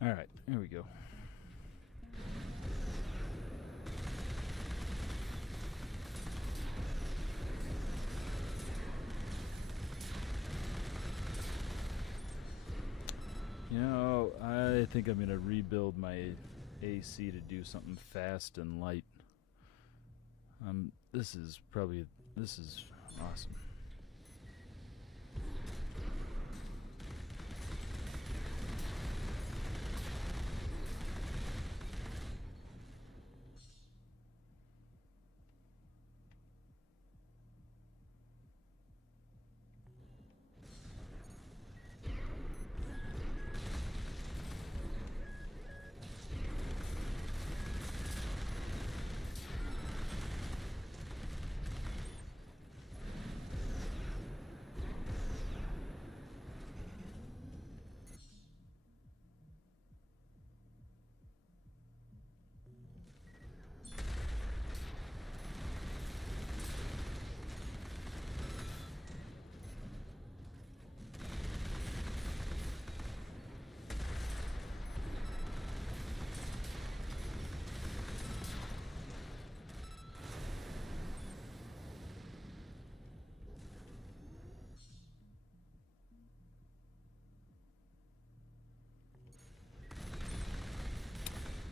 All right, here we go. You know, I think I'm going to rebuild my AC to do something fast and light. This is awesome.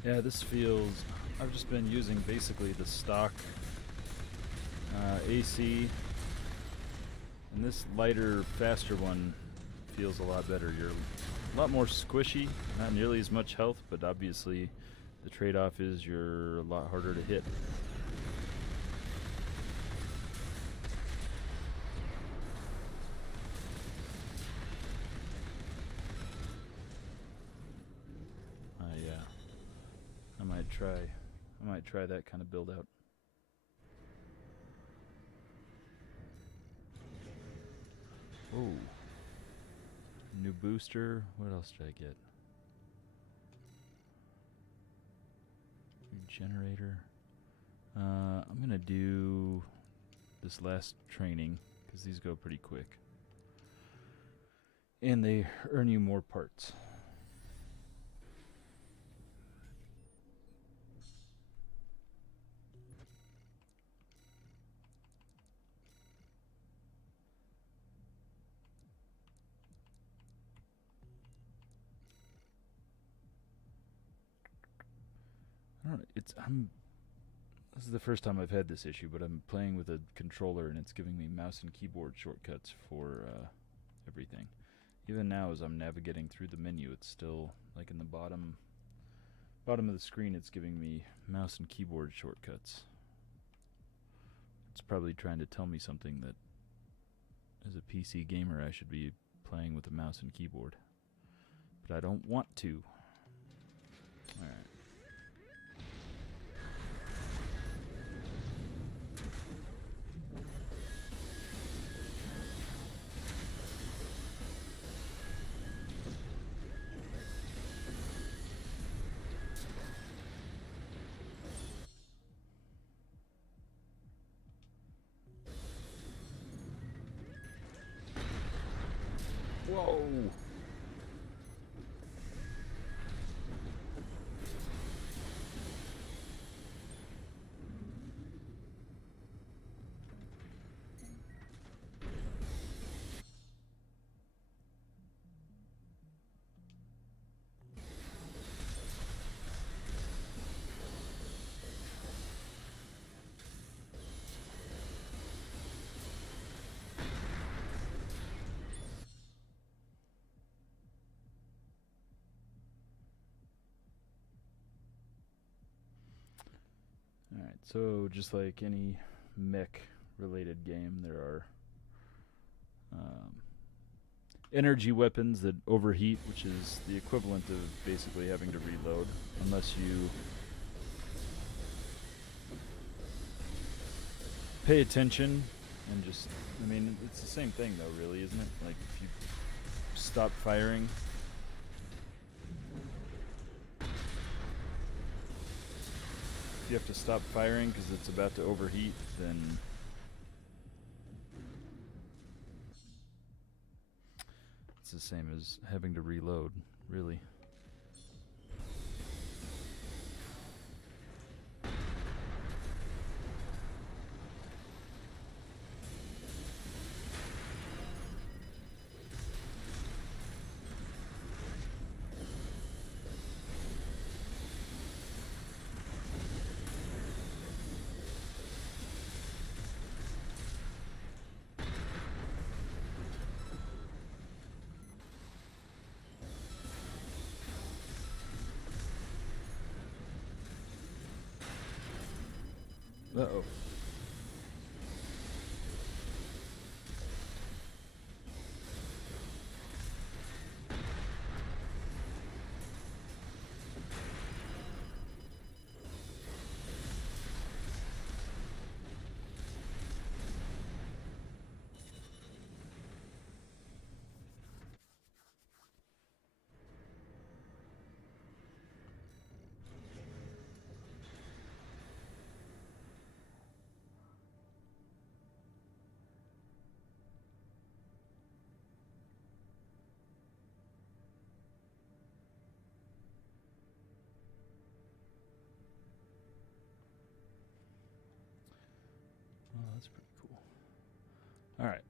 Yeah, this feels... I've just been using basically the stock AC, and this lighter, faster one feels a lot better. You're a lot more squishy, not nearly as much health, but obviously the trade-off is you're a lot harder to hit. Yeah, I might try that kind of build out. Whoa. New booster. What else did I get? New generator. I'm gonna do this last training because these go pretty quick. And they earn you more parts. I don't know, this is the first time I've had this issue, but I'm playing with a controller and it's giving me mouse and keyboard shortcuts for everything. Even now as I'm navigating through the menu, it's still like in the bottom of the screen, it's giving me mouse and keyboard shortcuts. It's probably trying to tell me something that as a PC gamer I should be playing with a mouse and keyboard. But I don't want to. Alright. Whoa! Alright, so just like any mech related game, there are energy weapons that overheat, which is the equivalent of basically having to reload, unless you pay attention and just, I mean, it's the same thing though, really, isn't it? Like, if you stop firing, if you have to stop firing because it's about to overheat, then it's the same as having to reload, really. Uh-oh. Oh, that's pretty cool. Alright.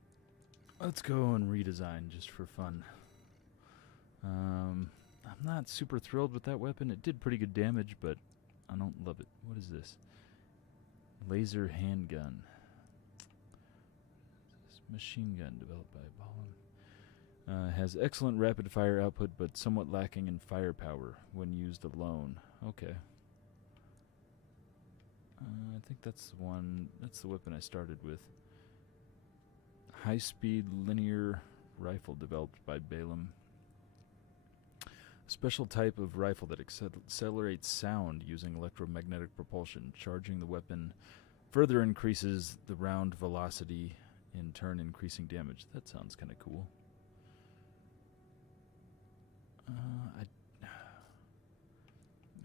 Let's go and redesign just for fun. I'm not super thrilled with that weapon. It did pretty good damage, but I don't love it. What is this? Laser handgun. This machine gun developed by Ballum. Has excellent rapid fire output, but somewhat lacking in firepower when used alone. Okay. I think that's the one. That's the weapon I started with. High-speed linear rifle developed by Balaam. Special type of rifle that accelerates sound using electromagnetic propulsion. Charging the weapon further increases the round velocity, in turn increasing damage. That sounds kind of cool.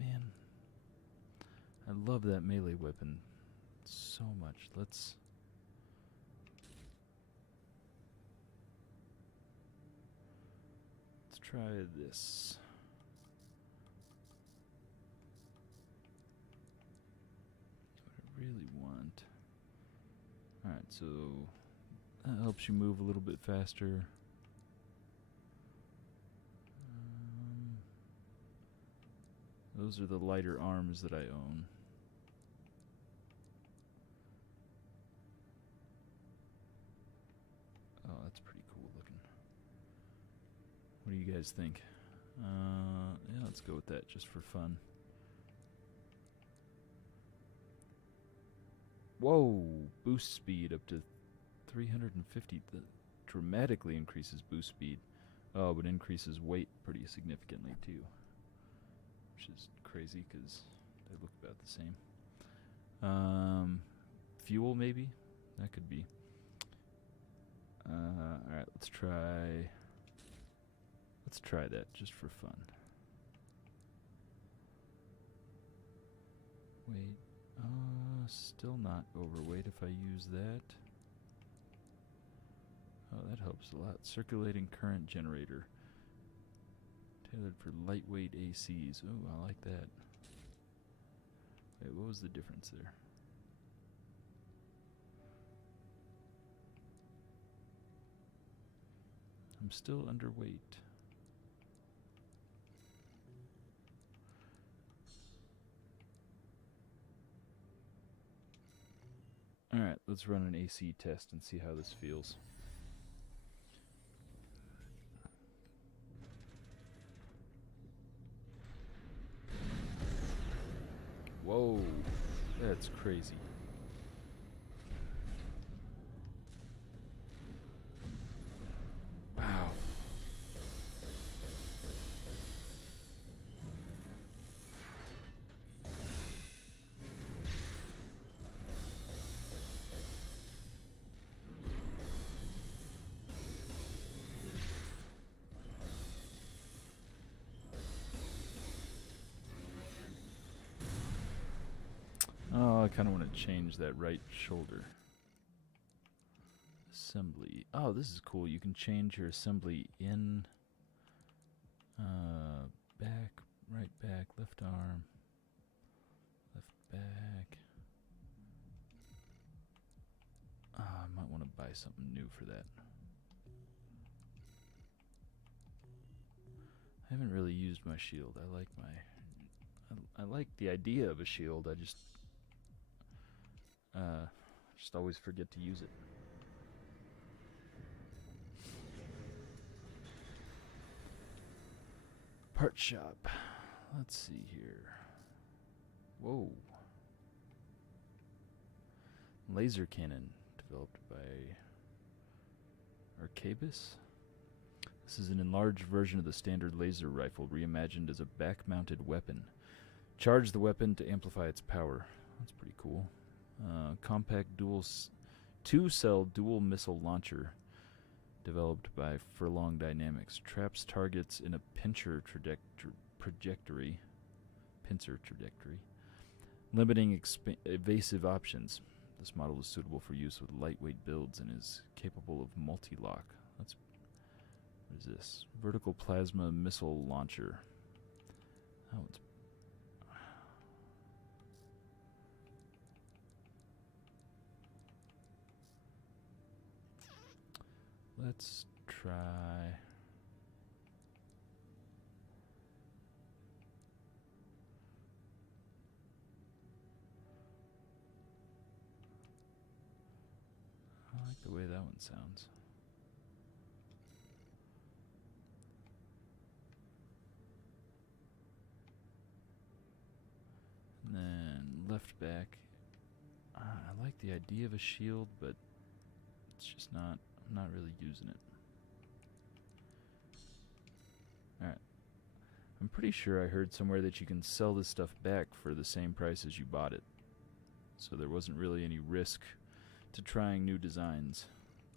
Man, I love that melee weapon so much. Let's try this. What I really want. Alright, so that helps you move a little bit faster. Those are the lighter arms that I own. Oh, that's pretty cool looking. What do you guys think? Yeah, let's go with that just for fun. Whoa! Boost speed up to 350. That dramatically increases boost speed. Oh, but increases weight pretty significantly too. Which is crazy because they look about the same. Fuel maybe? That could be. Alright, let's try that just for fun. Wait, still not overweight if I use that. Oh, that helps a lot. Circulating current generator. Tailored for lightweight ACs. Oh, I like that. Wait, what was the difference there? I'm still underweight. Alright, let's run an AC test and see how this feels. Whoa, that's crazy. Wow. Oh, I kind of want to change that right shoulder. Assembly. Oh, this is cool. You can change your assembly in, back, right back, left arm, left back. I might want to buy something new for that. I haven't really used my shield. I like I like the idea of a shield. I just always forget to use it. Part shop. Let's see here. Whoa. Laser cannon developed by Arcabis. This is an enlarged version of the standard laser rifle, reimagined as a back-mounted weapon. Charge the weapon to amplify its power. That's pretty cool. Compact two-cell dual missile launcher developed by Furlong Dynamics. Traps targets in a pincer trajectory, limiting evasive options. This model is suitable for use with lightweight builds and is capable of multi-lock. What is this? Vertical plasma missile launcher. Oh, it's let's try one sounds. And then left back. I like the idea of a shield, but it's just not, I'm not really using it. Alright. I'm pretty sure I heard somewhere that you can sell this stuff back for the same price as you bought it. So there wasn't really any risk to trying new designs.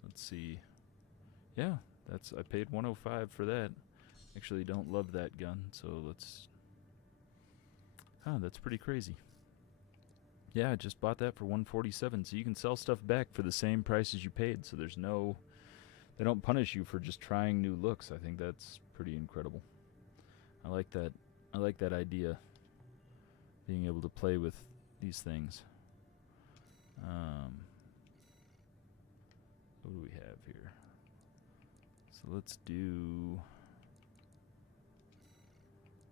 Let's see. Yeah, I paid $105 for that. Actually don't love that gun, so let's... that's pretty crazy. Yeah, I just bought that for $147, so you can sell stuff back for the same price as you paid, so there's no... They don't punish you for just trying new looks. I think that's pretty incredible. I like that. I like that idea. Being able to play with these things. What do we have here? So let's do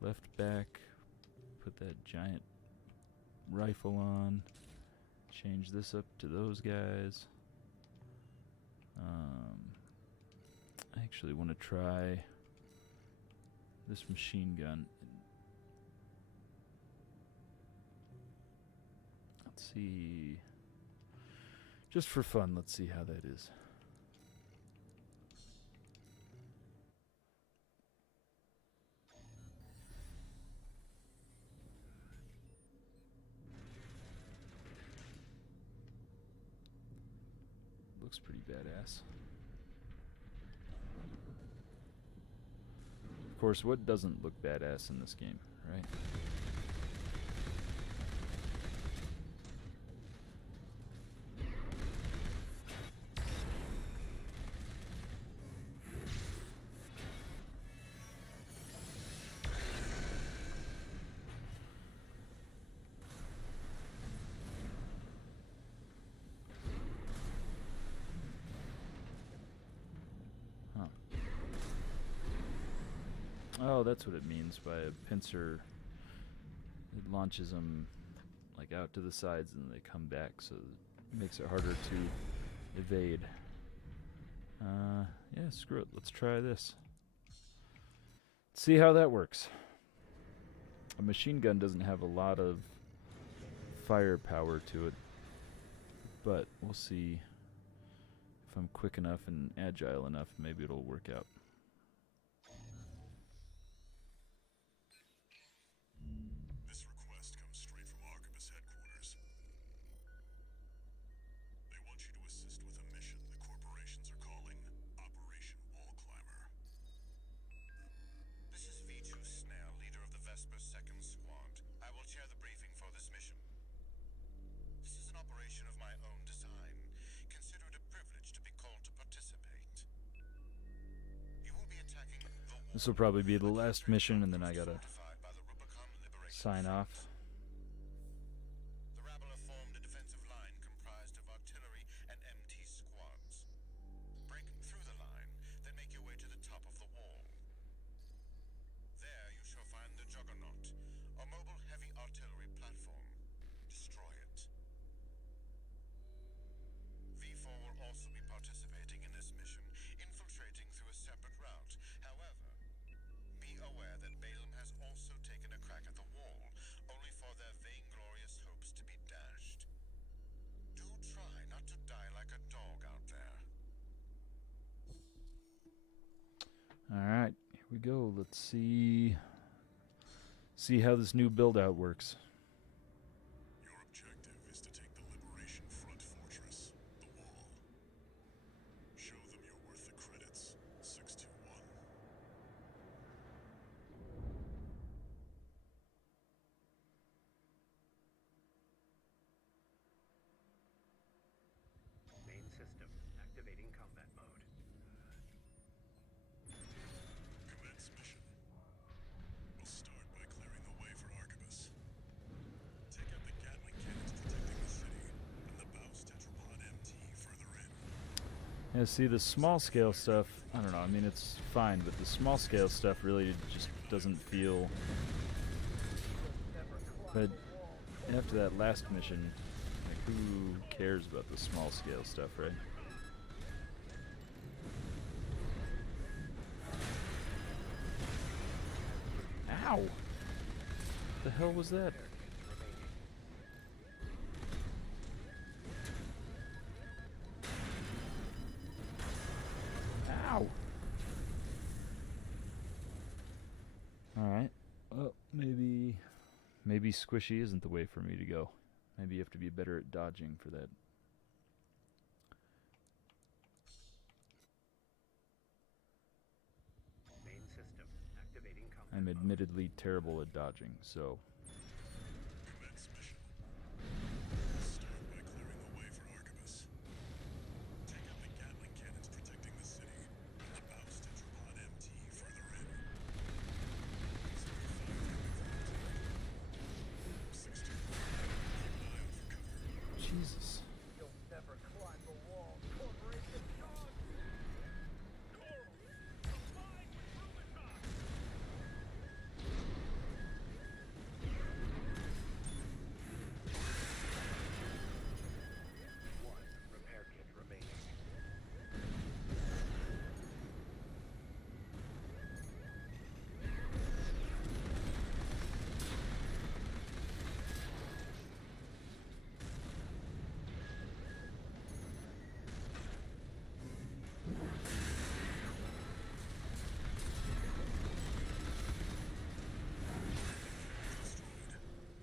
left back. Put that giant rifle on. Change this up to those guys. I actually want to try this machine gun. Let's see. Just for fun, let's see how that is. Looks pretty badass. Of course, what doesn't look badass in this game, right? Oh, that's what it means by a pincer. It launches them like out to the sides and they come back, so it makes it harder to evade. Yeah, screw it. Let's try this. See how that works. A machine gun doesn't have a lot of firepower to it, but we'll see if I'm quick enough and agile enough. Maybe it'll work out. This request comes straight from Arquebus headquarters. They want you to assist with a mission the corporations are calling Operation Wall Climber. This is V2 Snail, leader of the Vesper 2nd Squad. I will chair the briefing for this mission. This is an operation of my own design. Consider it a privilege to be called to participate. You will be attacking the wall. This will probably be the last mission, and then I gotta fortified by the Rubicon Liberation sign off. The rabble have formed a defensive line comprised of artillery and MT squads. Break through the line, then make your way to the top of the wall. There you shall find the Juggernaut, a mobile heavy artillery platform. Destroy it. V4 will also be participating in this mission, infiltrating through a separate route. However, be aware that Balaam has also taken a crack at the wall, only for their vainglorious hopes to be dashed. Do try not to die like a dog out there. Alright, here we go. Let's see how this new build out works. Your objective is to take the Liberation Front fortress, the wall. Show them you're worth the credits. 621. Main system activating combat mode. Commence mission. We'll start by clearing the way for Arquebus. Take out the Gatling cannons protecting the city, and the Baus Tetrapod MT further in. Yeah, see, the small scale stuff, I don't know, I mean, it's fine, but the small scale stuff really just doesn't feel... But after that last mission, like, who cares about the small scale stuff, right? Ow! The hell was that? Ow! Alright. Well, maybe squishy isn't the way for me to go. Maybe you have to be better at dodging for that. Main system activating combat I'm mode. admittedly terrible at dodging, so Commence mission. Start by clearing the way for Archibus. Take out the Gatling cannons protecting the city, and the Baus Tetrapod MT further in. These are your fire coming from 6-2. Keep an eye out for cover. Jesus. You'll never climb the wall, Corporation Dog! Coral! Combine with Rubicon! One repair kit remaining. Destroyed.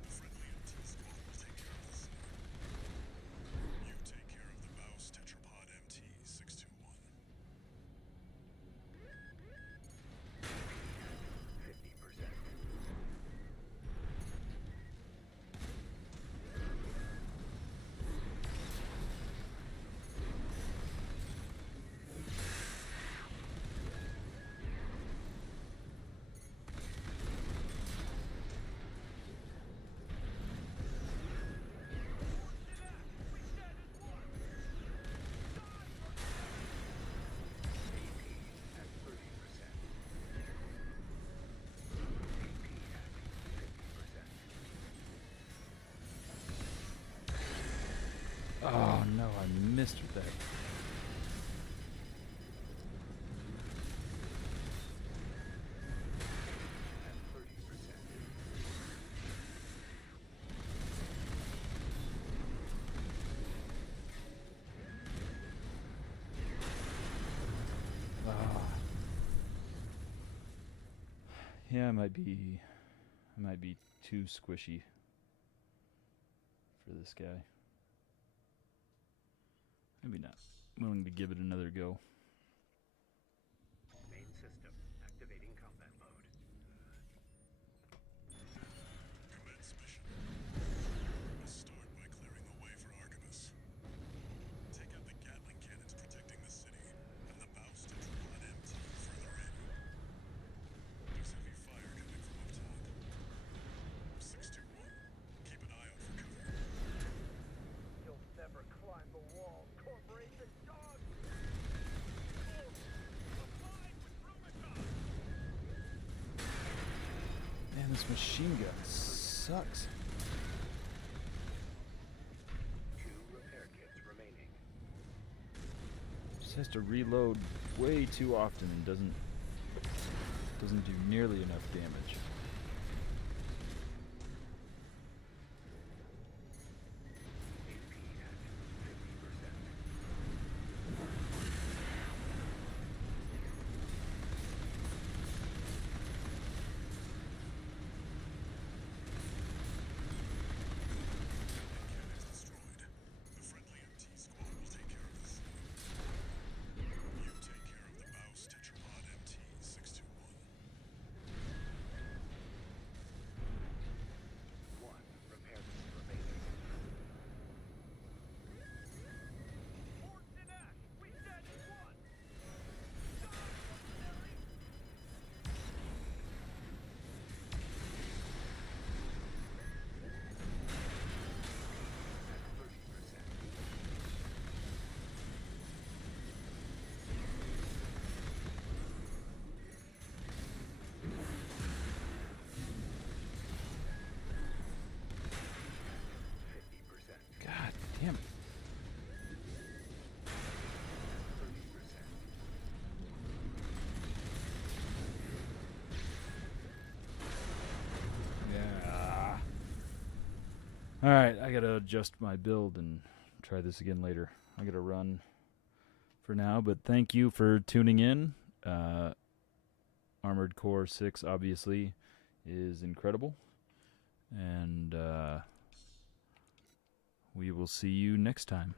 The friendly MT squad will take care of this. You take care of the Baus Tetrapod MT 621. 50%. At 30%. Oh no, I missed with that. At 30%. Ah. Yeah, I might be too squishy for this guy. Maybe not. I'm willing to give it another go. Main system activating combat mode. Commence mission. Start by clearing the way for Archibus. Take out the Gatling cannons protecting the city, and the Baus Tetrapod MT further in. There's heavy fire coming from up top. 621. Keep an eye out for cover. You'll never climb the wall, Corporation Dog! Combine with Rubicon! Man, this machine gun sucks. 2 repair kits remaining. Just has to reload way too often and doesn't do nearly enough damage. AP at 50%. Cannons destroyed. The friendly MT squad will take care of this. You take care of the Baus Tetrapod MT 621. Alright, I gotta adjust my build and try this again later. I gotta run for now, but thank you for tuning in. Armored Core 6 obviously is incredible. And we will see you next time.